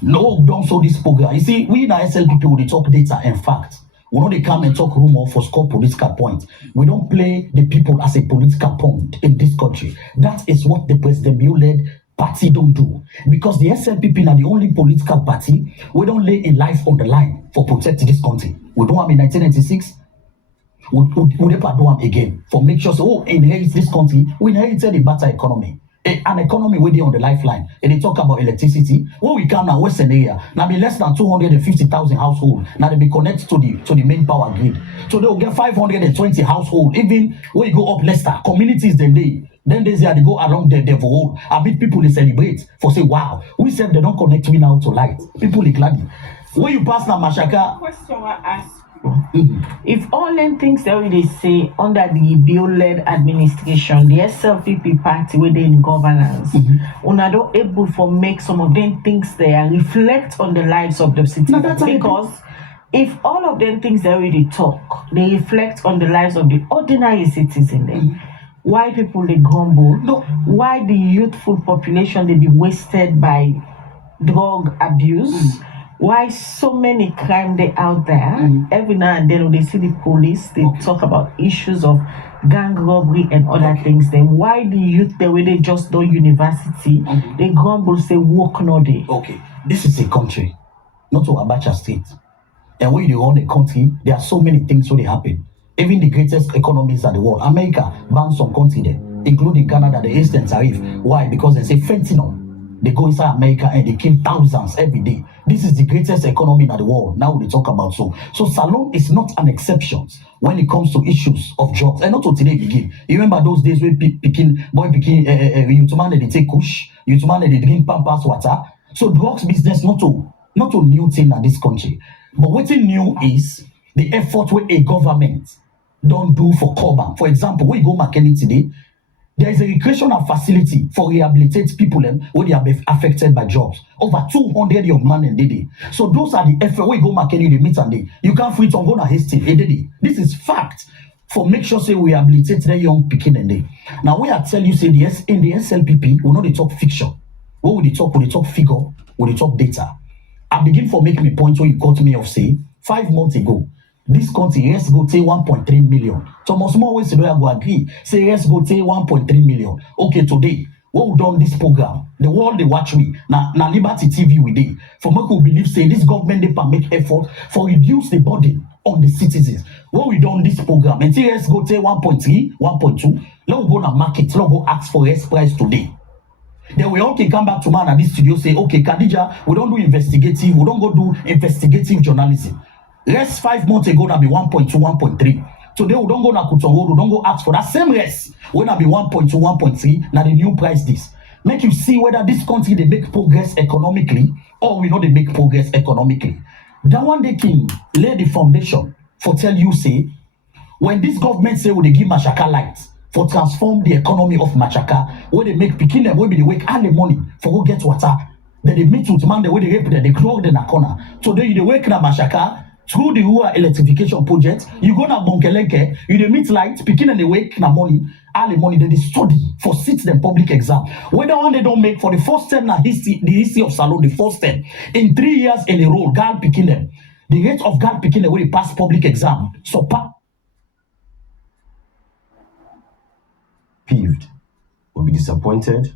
No, don't show this program. You see, we in the SLPP, we talk data and facts. We know they come and talk rumor for score political point. We don't play the people as a political point in this country. That is what the President Bio-led party don't do. Because the SLPP are the only political party, we don't lay a life on the line for protect this country. We don't have in 1996. We never do them again for make sure so inherit this country. We inherited a better economy, an economy where they on the lifeline. And they talk about electricity. When we come now Western area, now be less than 250,000 households. Now they be connected to the main power grid. So they will get 520 households. Even when you go up Leicester, communities then they go along the road. A bit people they celebrate for say wow. We said they don't connect me now to light. People they glad. When you pass now Mashaka. Question I ask. If all them things that we say under the Bio-led administration, the SLPP party within governance, una don't able for make some of them things there reflect on the lives of the citizens. Because if all of them things that we talk, they reflect on the lives of the ordinary citizen then. Why people they grumble? No. Why the youthful population they be wasted by drug abuse? Why so many crime they out there? Every now and then when they see the police, they talk about issues of gang robbery and other things. Then why the youth the way they just do university, they grumble say work no day. Okay, this is a country, not to Abacha state. And when you run a country, there are so many things so they happen. Even the greatest economies in the world, America bans some country there, including Canada, the instant tariff. Why? Because they say fentanyl. They go inside America and they kill thousands every day. This is the greatest economy in the world. Now they talk about so Salon is not an exception when it comes to issues of drugs. And not to today begin. You remember those days when youth man they take kush, youth man they drink pampas water. So drugs business not a new thing in this country. But what's new is the effort where a government don't do for Coban. For example, we go Makeni today. There is a recreational facility for rehabilitate people when they are affected by drugs. Over 200 young men in day. So those are the effort we go Makeni the meet and day. You can't free to go na hasty a day. This is fact for make sure say we rehabilitate the young picking and day. Now we are tell you say yes in the SLPP we know they talk fiction. What will they talk figure? Will they talk data? I begin for make me point where you caught me of say 5 months ago. This country, yes, go take 1.3 million. Thomas More ways to go agree. Say yes, go take 1.3 million. Okay, today, what we done this program, the world they watch me. Now Liberty TV we did. For me who believe say this government they can make effort for reduce the burden on the citizens. What we done this program, and say yes, go take 1.3, 1.2. Let we go na market, let we go ask for S price today. Then we all can come back to man at this studio say, okay, Khadija, we don't do investigative, we don't go do investigative journalism. Rest 5 months ago, now be 1.2, 1.3. Today, we don't go na Kutongo, we don't go ask for that same rest. When I be 1.2, 1.3, now the new price this. Make you see whether this country, they make progress economically, or we know they make progress economically. That one they can lay the foundation for tell you, say, when this government say, when they give Machaka light, for transform the economy of Machaka, where they make picking them, where they wake early morning, for go get water. Then they meet with man, the way they rape them, they clog them in a corner. Today, they wake na Machaka, through the rural electrification project, you go na Bonkeleke, you dey meet light, picking and they wake na money, early money, then they study for sit them public exam. Whether one they don't make for the first time na the history of Salon, the first time, in 3 years in a row, girl picking them. The rate of girl picking them when they pass public exam. So Peeved, will be disappointed.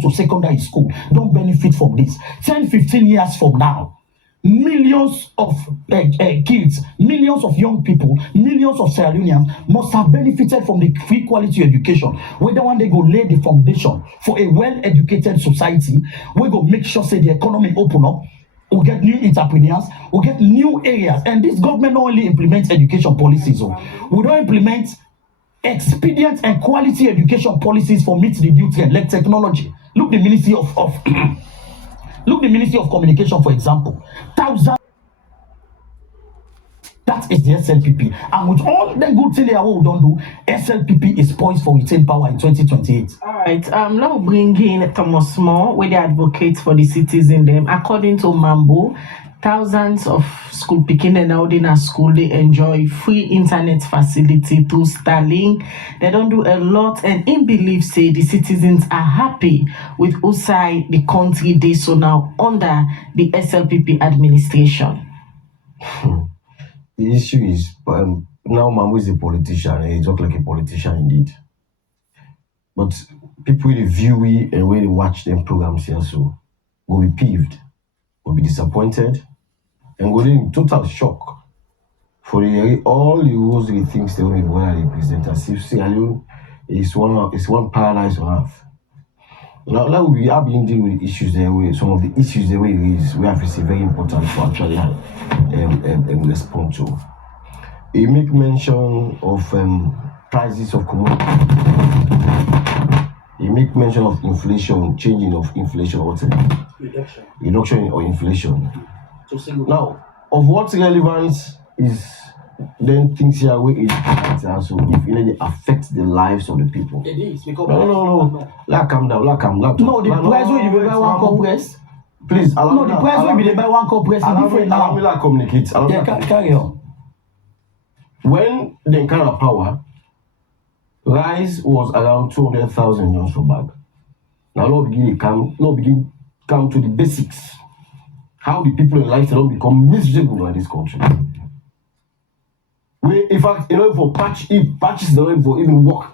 To secondary school don't benefit from this. 10-15 years from now, millions of kids, millions of young people, millions of Sierra Leoneans must have benefited from the free quality education. Whether one day go lay the foundation for a well-educated society, we go make sure say the economy open up. we get new entrepreneurs, we get new areas. And this government not only implements education policies, we don't implement expedient and quality education policies for meet the new trend, like technology. Look the Ministry of look the Ministry of Communication, for example. Thousands. That is the SLPP. And with all the good things that we don't do, SLPP is poised for retain power in 2028. All right. Now bring in Thomas Moore, where they advocate for the citizen. Them, according to Mambu, thousands of school picking and now in a school they enjoy free internet facility through Starlink. They don't do a lot, and in belief say the citizens are happy with Usai the country they so now under the SLPP administration. The issue is now Mambu is a politician and he talks like a politician indeed. But people will view it and when they watch them programs here so will be peeved, will be disappointed, and will be in total shock for all the rules the things they only want to present as if Sierra Leone is one paradise on earth. Now we have been dealing with issues there where some of the issues there where we have to say very important for actually respond to. He make mention of prices of commodities. He make mention of inflation, changing of inflation, what's it? Reduction or inflation. Now, of what relevance is then things here where it also if they affect the lives of the people? It is because No. Calm down. No, the price will be buy one cup press. Please, No, the price will be buy one cup press. Allow me to communicate. Yeah, carry on. When the kind of power, rice was around 200,000 euros per bag. Now, Lord begin come to the basics. How the people in life don't become miserable in this country. We, in fact, for patches don't for even work.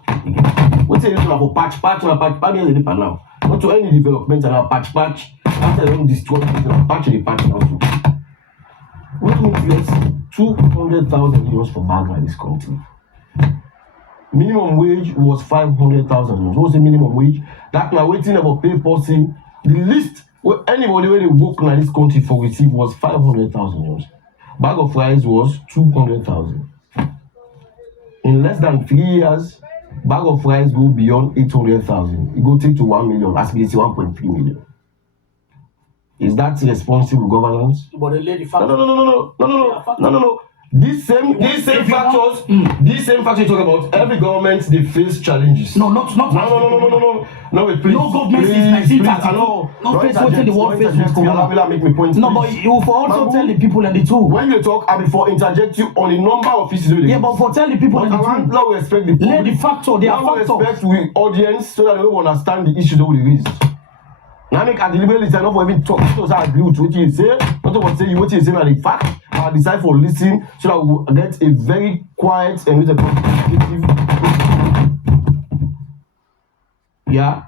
What say you for patch now? Not to any development and a patch. After they don't destroy the patch now too. Which means yes, 200,000 euros per bag in this country. Minimum wage was 500,000 euros. What's the minimum wage? That now waiting about pay policy. The least anybody where they work in this country for receive was 500,000 euros. Bag of rice was 200,000. In less than 3 years, bag of rice go beyond 800,000. It go take to 1 million, as we say 1.3 million. Is that responsible governance? But the lady No. These same factors you talk about, every government they face challenges. No, Wait, please. No government please, is 1932. No, face what the world face with corona. Allow me make me point. No, please. but you for also tell the people and the two. When you talk, I before interject you on a number of issues. Yeah, but for tell the people and the two. Now we respect the public. Let the factor, they are Now we factors. respect the audience so that they will understand the issue that we raise. Now make a deliberate listen, not for even talk. So I agree with what you say. Not what say you what you say, but the fact. I decide for listening so that we will get a very quiet and with a constructive. Yeah.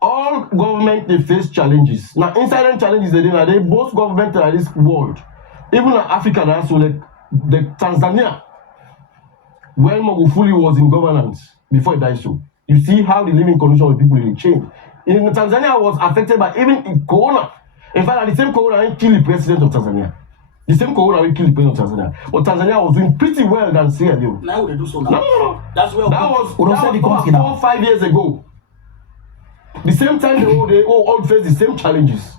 All government they face challenges. Now inside challenges they both government in this world, even in Africa, also like Tanzania, when Magufuli was in governance before he died. So you see how the living condition of the people really changed. In Tanzania was affected by even in corona. In fact, the same corona didn't kill the president of Tanzania. The same corona will kill the president of Tanzania. But Tanzania was doing pretty well than Sierra Leone. Now they do so now. No. That's where that was 4 or 5 years ago. The same time they all face the same challenges.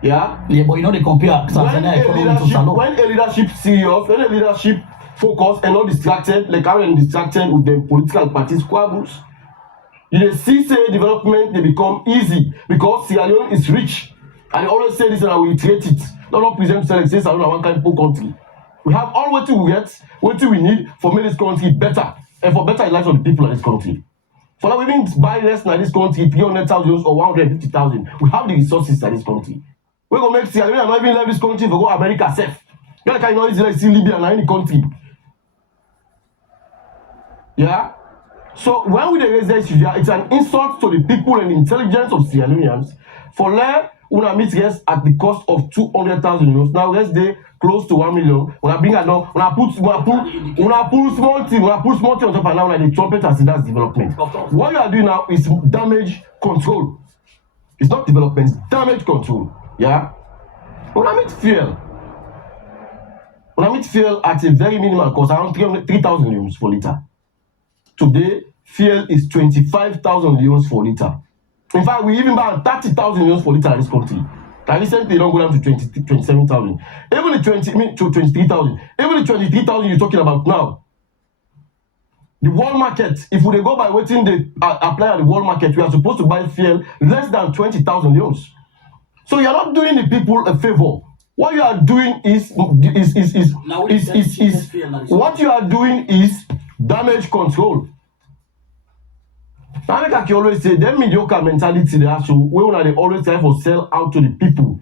Yeah, but you know they compare Tanzania economy to Salon. When a leadership serious, when a leadership focused and not distracted, like how they distracted with the political parties squabbles, you see say development they become easy because Sierra Leone is rich. And I always say this and I will reiterate it. Don't present to say Sierra Leone one kind of poor country. We have all what we get, what we need for make this country better and for better lives of the people in this country. For that we didn't buy less in this country, 300,000 or 150,000. We have the resources in this country. We're gonna make Sierra Leone not even leave this country for go America safe. You like I know it's in Libya and any country. Yeah? So when we raise this issue, it's an insult to the people and intelligence of Sierra Leoneans for let una meet yes at the cost of 200,000 euros. Now let's day close to 1 million. When I bring it down, when I put small thing on top and now when I trumpet as that's development. What you are doing now is damage control. It's not development, it's damage control. Yeah. When I meet fuel at a very minimal cost, around 3,000 euros for liter. Today, fuel is 25,000 euros for liter. In fact, we even buy 30,000 euros for liter in this country. And recently, they don't go down to 27,000. Even the 23,000. Even the 23,000 you're talking about now. The world market, if we go by waiting they apply at the world market, we are supposed to buy fuel less than 20,000 euros. So you're not doing the people a favor. What you are doing is what you are doing is damage control. Now, like I always say, them mediocre mentality they have, so when they always try to sell out to the people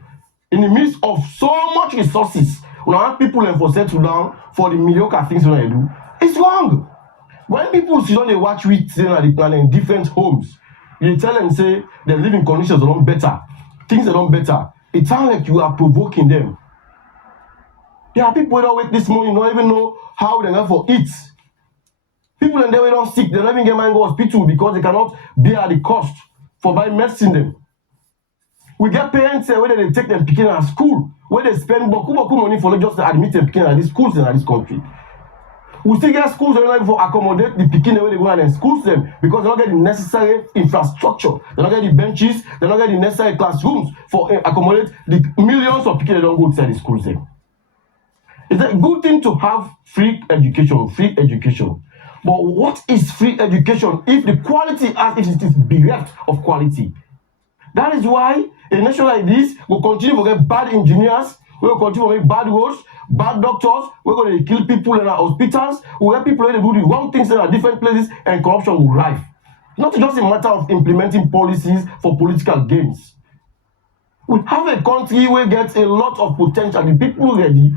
in the midst of so much resources. When have people for settle down for the mediocre things when they do, it's wrong. When people sit on they watch with in different homes, you tell them say their living conditions are not better, things are not better. It sounds like you are provoking them. There are people that wake this morning don't even know how they're going to eat. People and they were not sick, they don't even get money to go hospital because they cannot bear the cost for buying medicine them. We get parents where they take them picking at school, where they spend beaucoup money for just to admit them picking at these schools in this country. We still get schools that don't accommodate the picking the way they go and schools them because they don't get the necessary infrastructure, they don't get the benches, they don't get the necessary classrooms for accommodate the millions of people that don't go inside the schools them. It's a good thing to have free education. But what is free education if the quality if it is bereft of quality? That is why a nation like this will continue to get bad engineers, we will continue to make bad roads, bad doctors, we're going to kill people in our hospitals, we'll get people to do the wrong things in our different places, and corruption will rise. Not just a matter of implementing policies for political gains. We have a country where gets a lot of potential, the people ready.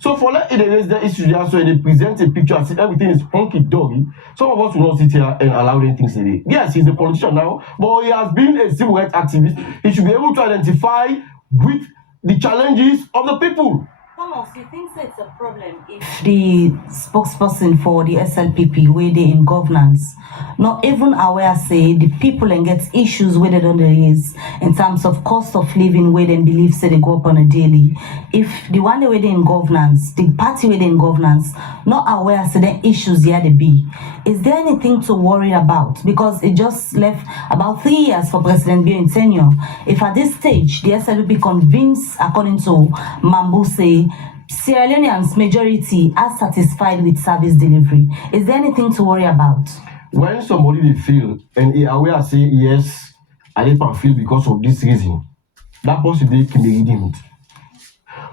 So for let it raise the issue there, so they present a picture as if everything is hunky-dory. Some of us will not sit here and allow them things today. Yes, he's a politician now, but he has been a civil rights activist. He should be able to identify with the challenges of the people. Thomas, you think it's a problem if the spokesperson for the SLPP, where they in governance, not even aware say the people and get issues where they don't raise in terms of cost of living where they believe say they go up on a daily. If the one where they in governance, the party where they in governance, not aware say the issues here they be, is there anything to worry about? Because it just left about 3 years for President Bio in tenure. If at this stage the SLPP convinced, according to Mambu, say Sierra Leoneans majority are satisfied with service delivery, is there anything to worry about? When somebody they feel and they aware say yes, I didn't feel because of this reason, that person they can be redeemed.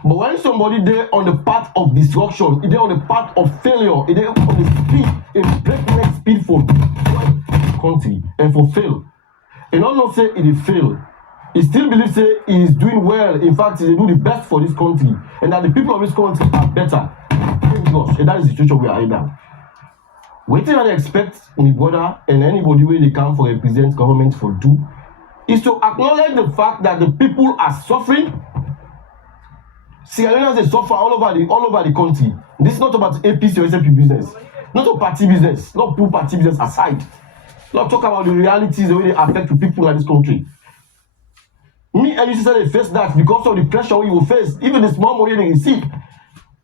But when somebody there on the path of destruction, they're on the path of failure, they're on the speed, a breakneck speed for the country and for fail, and not say it fail. He still believes say he is doing well. In fact, they do the best for this country, and that the people of this country are better. And that is the situation we are in now. Waiting and expect my brother and anybody where they come for represent government for do is to acknowledge the fact that the people are suffering. Sierra Leoneans they suffer all over the country. This is not about APC or SLPP business, not a party business, not put party business aside. Not talk about the realities the way they affect the people in this country. Me and you say they face that because of the pressure you will face, even the small money they receive.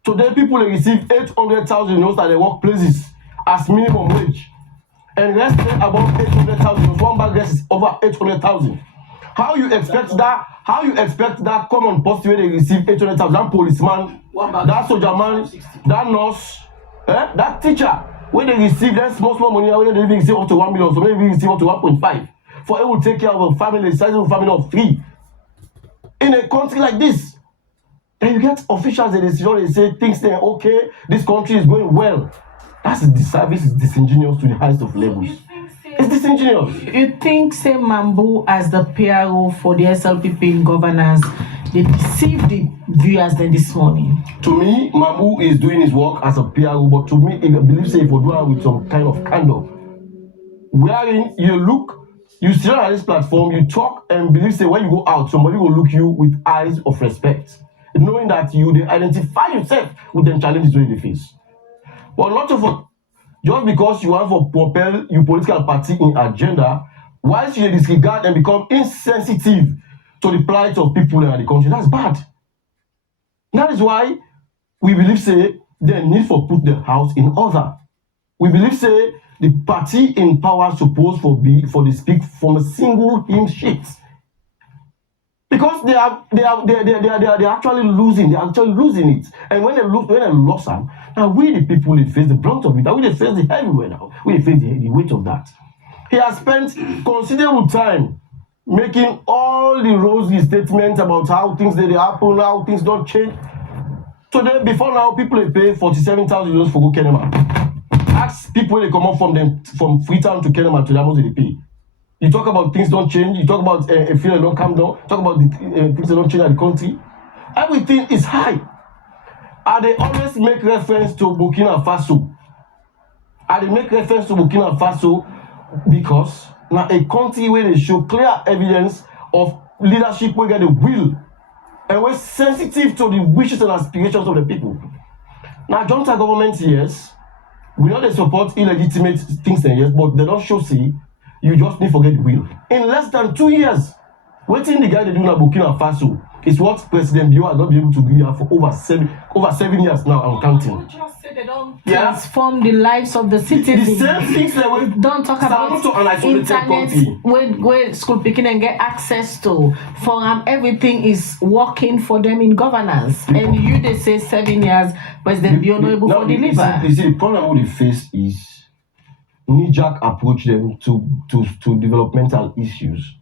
Today, people they receive 800,000 euros at their workplaces as minimum wage, and less than about 800,000. One bag less is over 800,000. How you expect that? How you expect that common post where they receive 800,000? That policeman, that soldier man, that nurse, that teacher, where they receive that small money, where they receive up to 1 million, so maybe they receive up to 1.5. For it will take care of a family, size of a family of 3. In a country like this, and you get officials that they say things there, okay, this country is going well. That's the service is disingenuous to the highest of levels. It's disingenuous. You think say Mambu as the PRO for the SLPP in governance, they deceived the viewers then this morning? To me, Mambu is doing his work as a PRO, but to me, I believe say for doing with some kind of candor. Wherein you look, you sit on this platform, you talk and believe say when you go out, somebody will look you with eyes of respect, knowing that you they identify yourself with them challenges in the face. But not of just because you want to propel your political party in agenda, whilst you disregard and become insensitive to the plight of people in the country, that's bad. That is why we believe say the need for put the house in order. We believe say the party in power supposed for the speak from a single hymn sheet. Because they are actually losing it. And when they lost them, now we the people they face the brunt of it. Now we they face the heavyweight now. We they face the weight of that. He has spent considerable time making all the rosy statements about how things they happen, how things don't change. Today, before now, people they pay 47,000 euros for go Kenema. Ask people they come up from Freetown to Kenema to how much they pay. You talk about things don't change. You talk about a feeling don't come down. Talk about the things that don't change at the country. Everything is high. And they always make reference to Burkina Faso. And they make reference to Burkina Faso because now a country where they show clear evidence of leadership where they get the will and we're sensitive to the wishes and aspirations of the people. Now, junta government, yes, we know they support illegitimate things, yes, but they don't show see. You just need to forget the will. In less than 2 years, waiting the guy they do in Burkina Faso is what President Bio has not been able to do here for over seven years now and counting. Just say they don't transform the lives of the citizens. The same things that we don't talk about internet where school picking and get access to. For everything is working for them in governance. And you they say 7 years, President Bio not able to deliver. You see, the problem we face is knee-jerk approach them to developmental issues.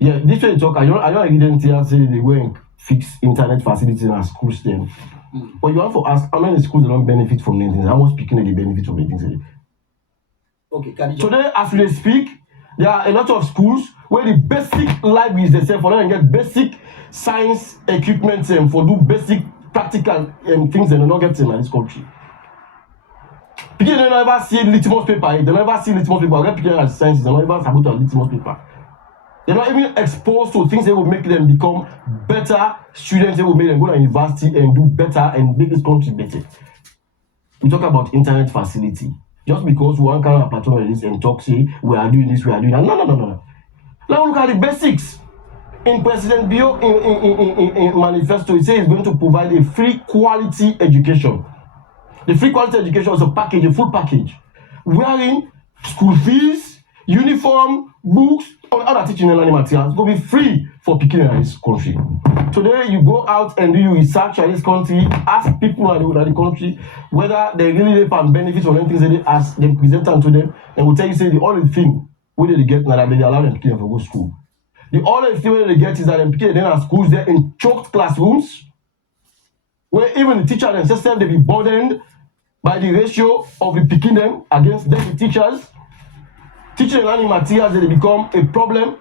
Yeah, this way you talk, I don't even say they go and fix internet facilities in our schools then. But you have to ask how many schools don't benefit from things, how much speaking they benefit from the things. Okay, today, as we speak, there are a lot of schools where the basic libraries they say for them and get basic science equipment for do basic practical things they don't get in this country. People they never see litmus paper. They never see litmus paper. When people are science, they never have a litmus paper. They're not even exposed to things that will make them become better students. That will make them go to university and do better and make this country better. We talk about internet facility. Just because one kind of platform like this and talk say we are doing this, we are doing that. No. Now look at the basics. In President Bio in manifesto, he says he's going to provide a free quality education. The free quality education is a package, a full package, wherein school fees, uniform, books, and other teaching and learning materials will be free for people in this country. Today, you go out and do research in this country, ask people in the country whether they really can benefit from anything that they ask them, present them to them, and will tell you, say, the only thing where they get now that they allow them to go to school. The only thing they get is that them people then at schools, they're in choked classrooms, where even the teacher themselves, they be burdened by the ratio of the picking them against them, the teachers. Teaching and learning materials, they become a problem.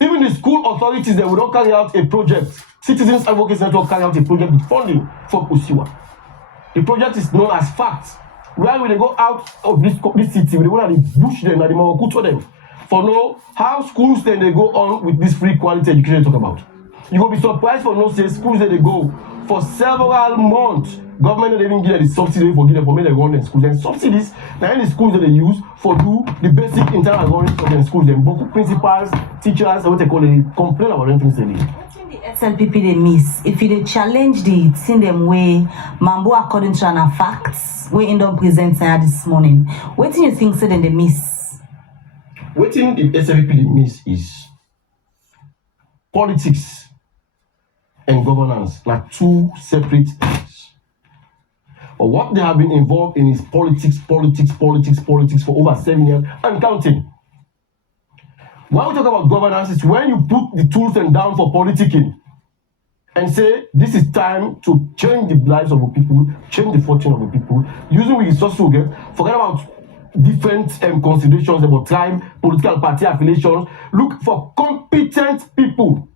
Even the school authorities, they will not carry out a project. Citizens Advocacy Network carry out a project with funding from Osiwa. The project is known as FACT. Where will they go out of this city? They want to bush them and they will to them. For know how schools then they go on with this free quality education they talk about. You will be surprised for no say schools that they go for several months. Government don't even give them the subsidy for them for me they run in schools. And subsidies, now the schools that they use for do the basic internal governance of the schools. Then both principals, teachers, what they call it, complain about anything they do. The SLPP they miss. If you challenge the thing them way, Mambu according to an facts, we end up presenting this morning. What do you think say then they miss? What in the SLPP they miss is politics and governance, like two separate things. But what they have been involved in is politics for over 7 years and counting. When we talk about governance, it's when you put the tools and down for politicking and say this is time to change the lives of the people, change the fortune of the people, using resources we get, forget about different considerations about tribe, political party affiliations. Look for competent people.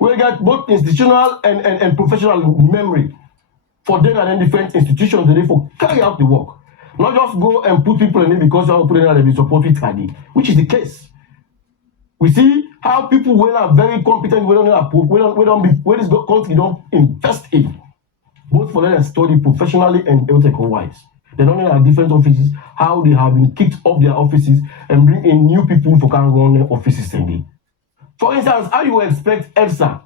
We get both institutional and professional memory for them and then different institutions that they for carry out the work. Not just go and put people in it because you want to put in there they support it ready, which is the case. We see how people when are very competent, we don't approve, where this country don't invest in, both for them and study professionally and ethical-wise. They don't know different offices, how they have been kicked off their offices and bring in new people for can run their offices today. For instance, how you expect EFSA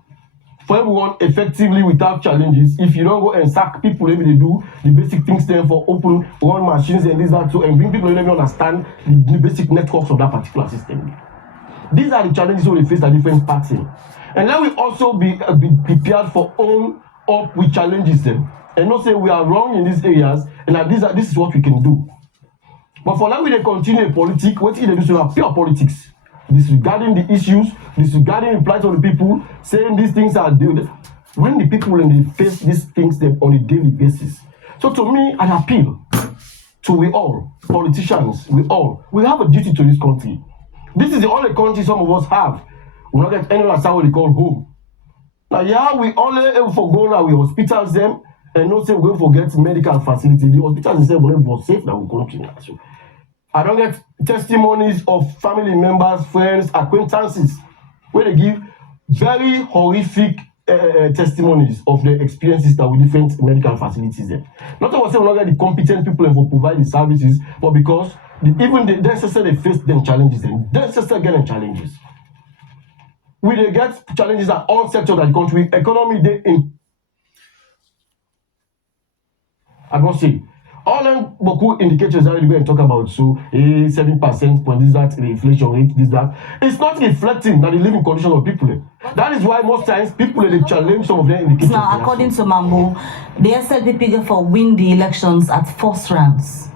for everyone effectively without challenges. If you don't go and sack people, maybe they do the basic things there for open run machines and this, that, so, and bring people who don't even understand the basic networks of that particular system. These are the challenges we face at different parts. And then we also be prepared for own up with challenges them. And not say we are wrong in these areas and that this is what we can do. But for now, we continue politics. What they do so pure politics, disregarding the issues, disregarding the plight of the people, saying these things are due. When the people when they face these things them on a daily basis. So to me, I appeal to we all, politicians, we have a duty to this country. This is the only country some of us have. We not get anyone that's what they call home. Now, yeah, we only able for go now with hospitals them and not say we forget medical facility. The hospitals say we never safe that we continue. So I don't get testimonies of family members, friends, acquaintances where they give very horrific testimonies of their experiences that with different medical facilities there. Not to say we not get the competent people for provide the services, but because even the necessary they face them challenges and necessary getting challenges. We they get challenges at all sectors of the country. Economy they in I must say all them beaucoup indicators that we go and talk about. So 7% point this that the inflation rate, this that. It's not reflecting that the living condition of people. That is why most times people they challenge some of their indicators. Now, according to Mambu, the SLPP go for win the elections at first rounds.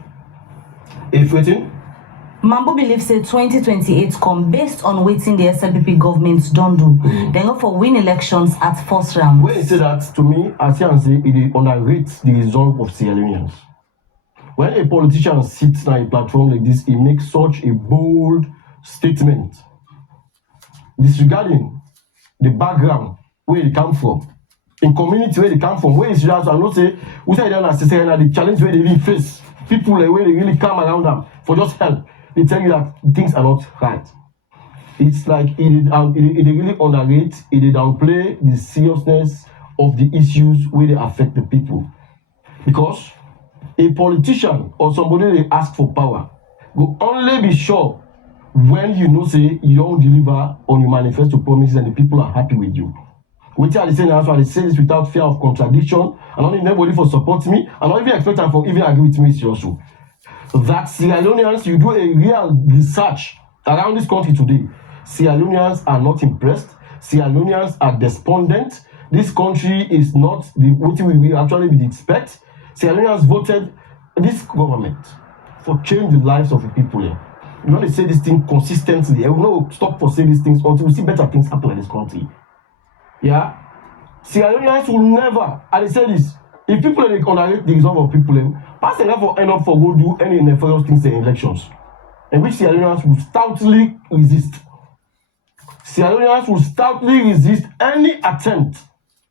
If waiting. Mambu believes say 2028 come based on waiting the SLPP government don't do. They go for win elections at first round. When you say that to me, I say and say it underrates the resolve of Sierra Leoneans. When a politician sits on a platform like this, he makes such a bold statement disregarding the background where they come from, in community where they come from, where it's just I not say we say that the challenge where they really face, people like where they really come around them for just help. They tell you that things are not right. It's like it really underrates, it downplay the seriousness of the issues where they affect the people. Because a politician or somebody they ask for power will only be sure when you know say you don't deliver on your manifesto promises and the people are happy with you. Which are the same answer, they say this without fear of contradiction. I don't need anybody for support me. I don't even expect them for even agree with me also. That Sierra Leoneans, you do a real research around this country today. Sierra Leoneans are not impressed. Sierra Leoneans are despondent. This country is not what we actually would expect. Sierra Leoneans voted this government for change the lives of the people here. You want to say this thing consistently. I will not stop for saying these things until we see better things happen in this country. Yeah? Sierra Leoneans will never, and they say this, if people underrate the resolve of people, pass enough for end up for go do any nefarious things in elections, in which Sierra Leoneans will stoutly resist. Sierra Leoneans will stoutly resist any attempt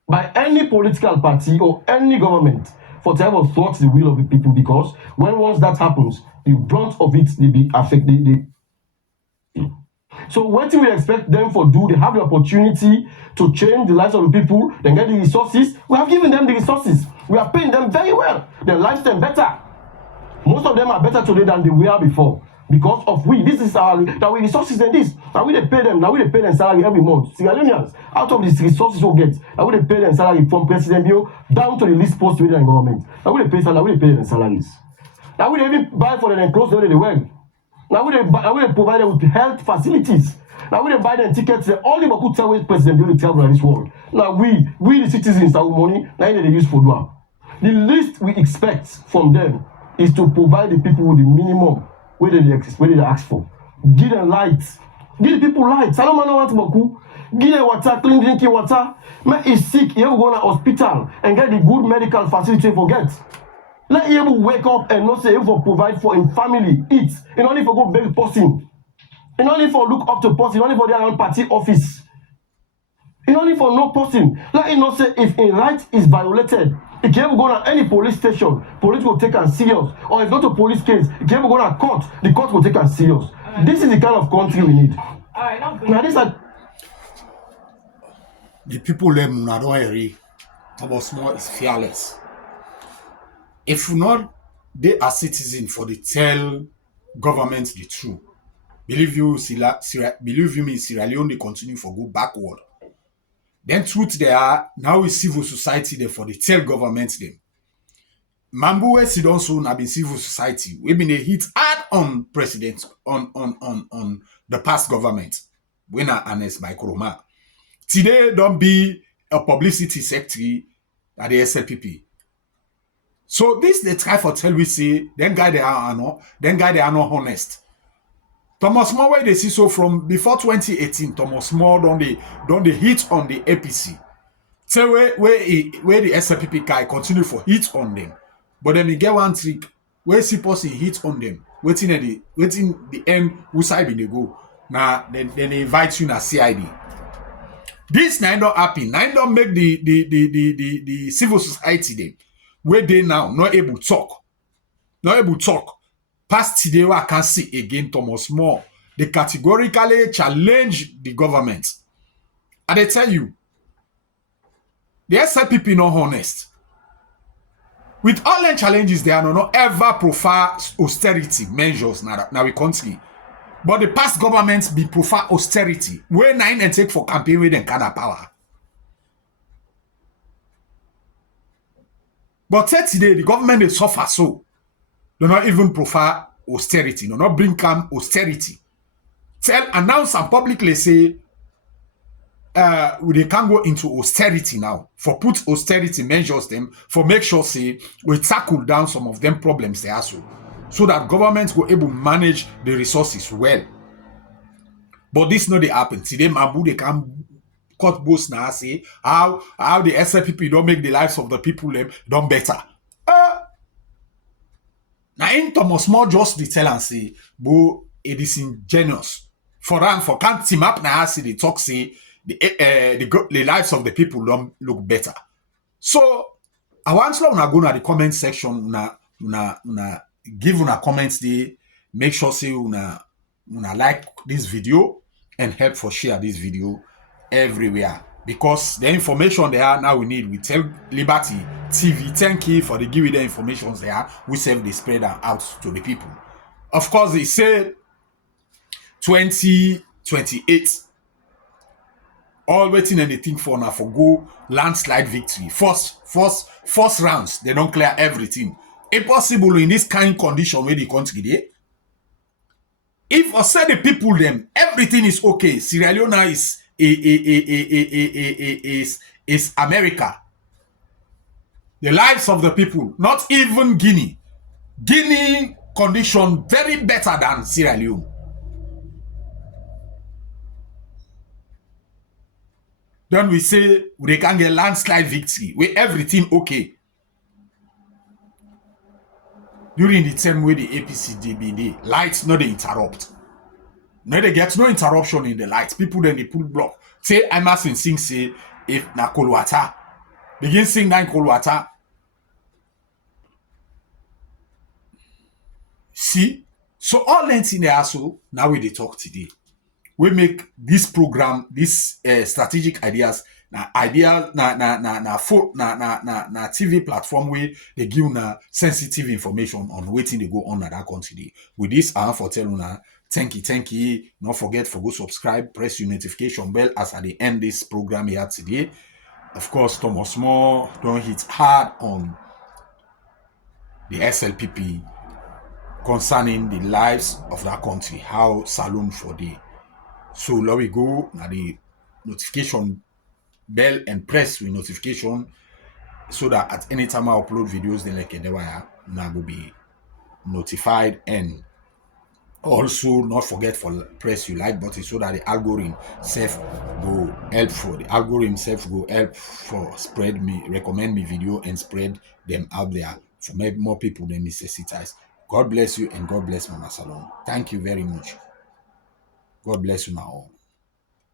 by any political party or any government for to ever thwart the will of the people, because once that happens, the brunt of it will be affected. So what do we expect them for do? They have the opportunity to change the lives of the people, then get the resources. We have given them the resources. We are paying them very well. Their lifestyle better. Most of them are better today than they were before. Because of this is our that we resources than this. Now we they pay them salary every month. Sierra Leoneans, out of these resources we get, now we they pay them salary from President Bio down to the least post within the government. Now we they pay salary, we they pay them salaries. Now we they even buy for them and clothes where they work. Now we they provide them with health facilities. Now we they buy them tickets. All the people tell President Bio to travel in this world. Now we the citizens our money, now they use for them. The least we expect from them is to provide the people with the minimum where they ask for. Give them light. Give the people light. Salomon no want Baku. Give them water, clean drinking water. Man is sick, you have to go to hospital and get the good medical facility forget. Let you wake up and not say you for provide for in family, eat. You don't need for go beg person. You don't need for look up to person. You don't need for their own party office. You don't need for no person. Let you not say if a right is violated, it can go to any police station, police will take us serious. Or if not a police case, it can go to court, the court will take us serious. Right. This is the kind of country we need. Alright, now this are the people let Munado Eri about small is fearless. If not they are citizens for the tell government the truth. Believe you me, Sierra Leone they continue for go backward. Then truth there, now is civil society there for the tell government them. Mambu we sit down soon have been civil society. We've been a hit hard on president on the past government. When are honest by Kuroma. Today don't be a publicity secretary at the SLPP. So this they try for tell we say, then guy they are not honest. Thomas More where they see so from before 2018, Thomas More don't they hit on the APC. So where the SLPP guy continue for hit on them. But then he get one trick where supposed to hit on them. Waiting the end who side they go. Now then they invite you na CID. This now don't happen. Now don't make the civil society them where they now not able to talk. Not able to talk. Past today I can see again Thomas More. They categorically challenge the government. And they tell you, the SLPP not honest. With all the challenges, they are not ever prefer austerity measures now we country. But the past governments be prefer austerity. Where nine and take for campaign with them kind of power. But today, the government they suffer so. They not even prefer austerity. They not bring calm austerity. Announce and publicly say they can go into austerity now. For put austerity measures them for make sure say we tackle down some of them problems there so that governments go able to manage the resources well. But this not they happen. Today Mambu they can cut both now say how the SLPP don't make the lives of the people them done better. Now in Thomas More just the tell and say, bo it is ingenious. For can't team up now see the talk say the lives of the people don't look better. So I want to go to the comment section una give una comments there. Make sure say una like this video and help for share this video everywhere. Because the information there now we need, we tell Liberty TV, thank you for the giving the information there. We save the spread out to the people. Of course, they say 2028. All waiting anything for now for go landslide victory. First rounds, they don't clear everything. Impossible in this kind of condition where the country there. If I say the people them, everything is okay. Sierra Leone is America. The lives of the people, not even Guinea. Guinea condition very better than Sierra Leone. Then we say they can get landslide victory where everything okay. During the time where the APC DBD lights not they interrupt. No, they get no interruption in the lights. People then they pull block. Say I must sing say if na Kolwata. Begin sing that in Kolwata. See? So all lengths in there so now we they talk today. We make this program, this strategic ideas, TV platform where they give sensitive information on waiting they go on at that country. With this, I have for tell you thank you. Don't forget for go subscribe, press your notification bell as at the end this program here today. Of course, Thomas More don't hit hard on the SLPP concerning the lives of that country, how saloon for the. So let we go now the notification bell and press with notification so that at any time I upload videos then like the wire now will be notified. And also not forget for press your like button so that the algorithm self go help for the algorithm self go help for spread me, recommend me video and spread them out there for maybe more people than necessitize. God bless you and God bless Mama Salon. Thank you very much. God bless you now.